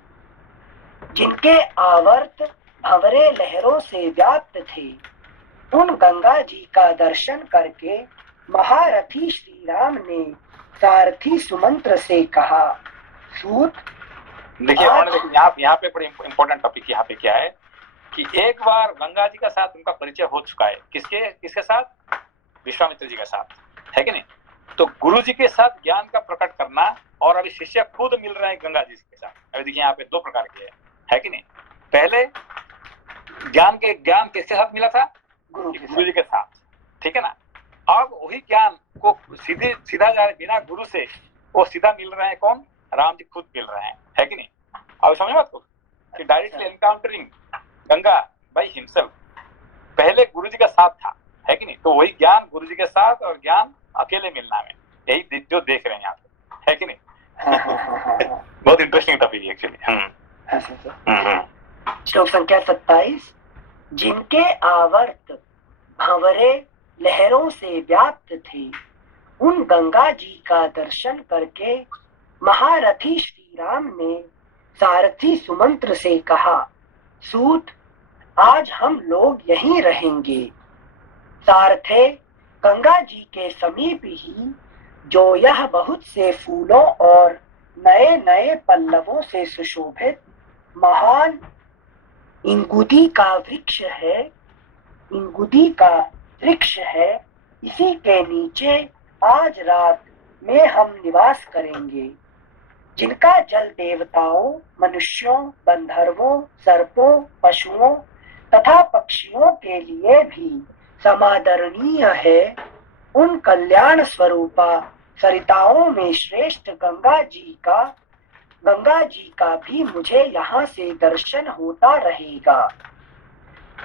जिनके आवर्त भंवरे लहरों से व्याप्त थे। उन गंगा जी का दर्शन करके महारथी श्री राम ने सारथी सुमंत्र से कहा, सूत। देखिए यहाँ पे बड़ी इंपॉर्टेंट टॉपिक यहाँ पे क्या है कि एक बार गंगा जी का साथ उनका परिचय हो चुका है। किसके साथ? विश्वामित्र जी के साथ, है कि नहीं? तो गुरु जी के साथ ज्ञान का प्रकट करना, और अभी शिष्य खुद मिल रहे हैं गंगा जी के साथ। अभी देखिए यहाँ पे 2 प्रकार के है कि नहीं? पहले ज्ञान किसके साथ मिला था? गुरु जी के साथ, ठीक है ना? अब वही ज्ञान को सीधा जा बिना गुरु से वो सीधा मिल रहे हैं। कौन? राम जी खुद मिल रहे हैं, है कि नहीं? अब समझ बात को कि directly encountering Ganga by himself. पहले गुरु जी का साथ था, है कि नहीं? तो वही ज्ञान गुरु जी के साथ और ज्ञान अकेले मिलना में, यही जो देख रहे हैं यहाँ पे, है कि नहीं? बहुत इंटरेस्टिंग टॉपिक है एक्चुअली। श्लोक संख्या 27। जिनके आवर्त भंवरे लहरों से व्याप्त थे, उन गंगा जी का दर्शन करके महारथी श्री राम ने सारथी सुमंत्र से कहा, सूत, आज हम लोग यहीं रहेंगे। सारथे, गंगा जी के समीप ही जो यह बहुत से फूलों और नए नए पल्लवों से सुशोभित महान इंगुदी का वृक्ष है, इसी के नीचे आज रात में हम निवास करेंगे, जिनका जल देवताओं, मनुष्यों, गंधर्वों, सर्पों, पशुओं तथा पक्षियों के लिए भी समादरणीय है। उन कल्याण स्वरूपा सरिताओं में श्रेष्ठ गंगा जी का भी मुझे यहाँ से दर्शन होता रहेगा।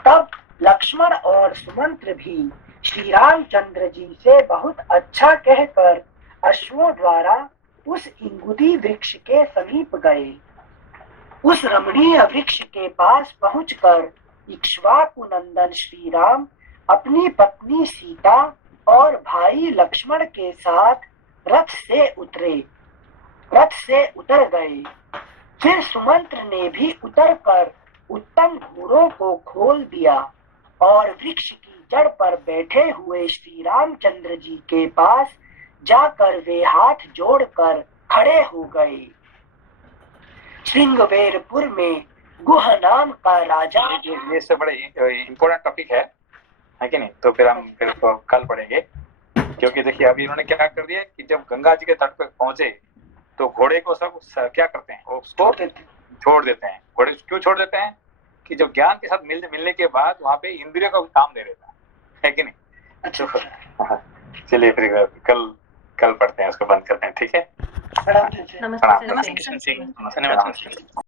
तब लक्ष्मण और सुमंत्र भी श्री रामचंद्र जी से बहुत अच्छा कहकर अश्वों द्वारा उस इंगुदी वृक्ष के समीप गए। उस रमणीय वृक्ष के पास पहुंचकर इक्ष्वाकु नंदन श्री राम अपनी पत्नी सीता और भाई लक्ष्मण के साथ रथ से उतर गए। फिर सुमंत्र ने भी उतरकर उत्तम घोड़ों को खोल दिया और वृक्ष की जड़ पर बैठे हुए श्री रामचंद्र जी के पास जाकर वे हाथ जोड़कर खड़े हो गए। श्रृंगवेरपुर में गुह नाम का राजा, ये सब बड़े इम्पोर्टेंट टॉपिक है कि नहीं? तो फिर हम कल पढ़ेंगे, क्योंकि देखिए अभी इन्होंने क्या कर दिया कि जब गंगा जी के तट पर पहुंचे तो घोड़े को सब क्या करते हैं, वो उसको छोड़ देते हैं। घोड़े क्यों छोड़ देते हैं? कि जब ज्ञान के साथ मिलने के बाद वहाँ पे इंद्रियों का काम दे देता है कि नहीं? अच्छा, चलिए फिर कल पढ़ते हैं, उसको बंद करते हैं, ठीक है? नमस्ते। नमस्ते।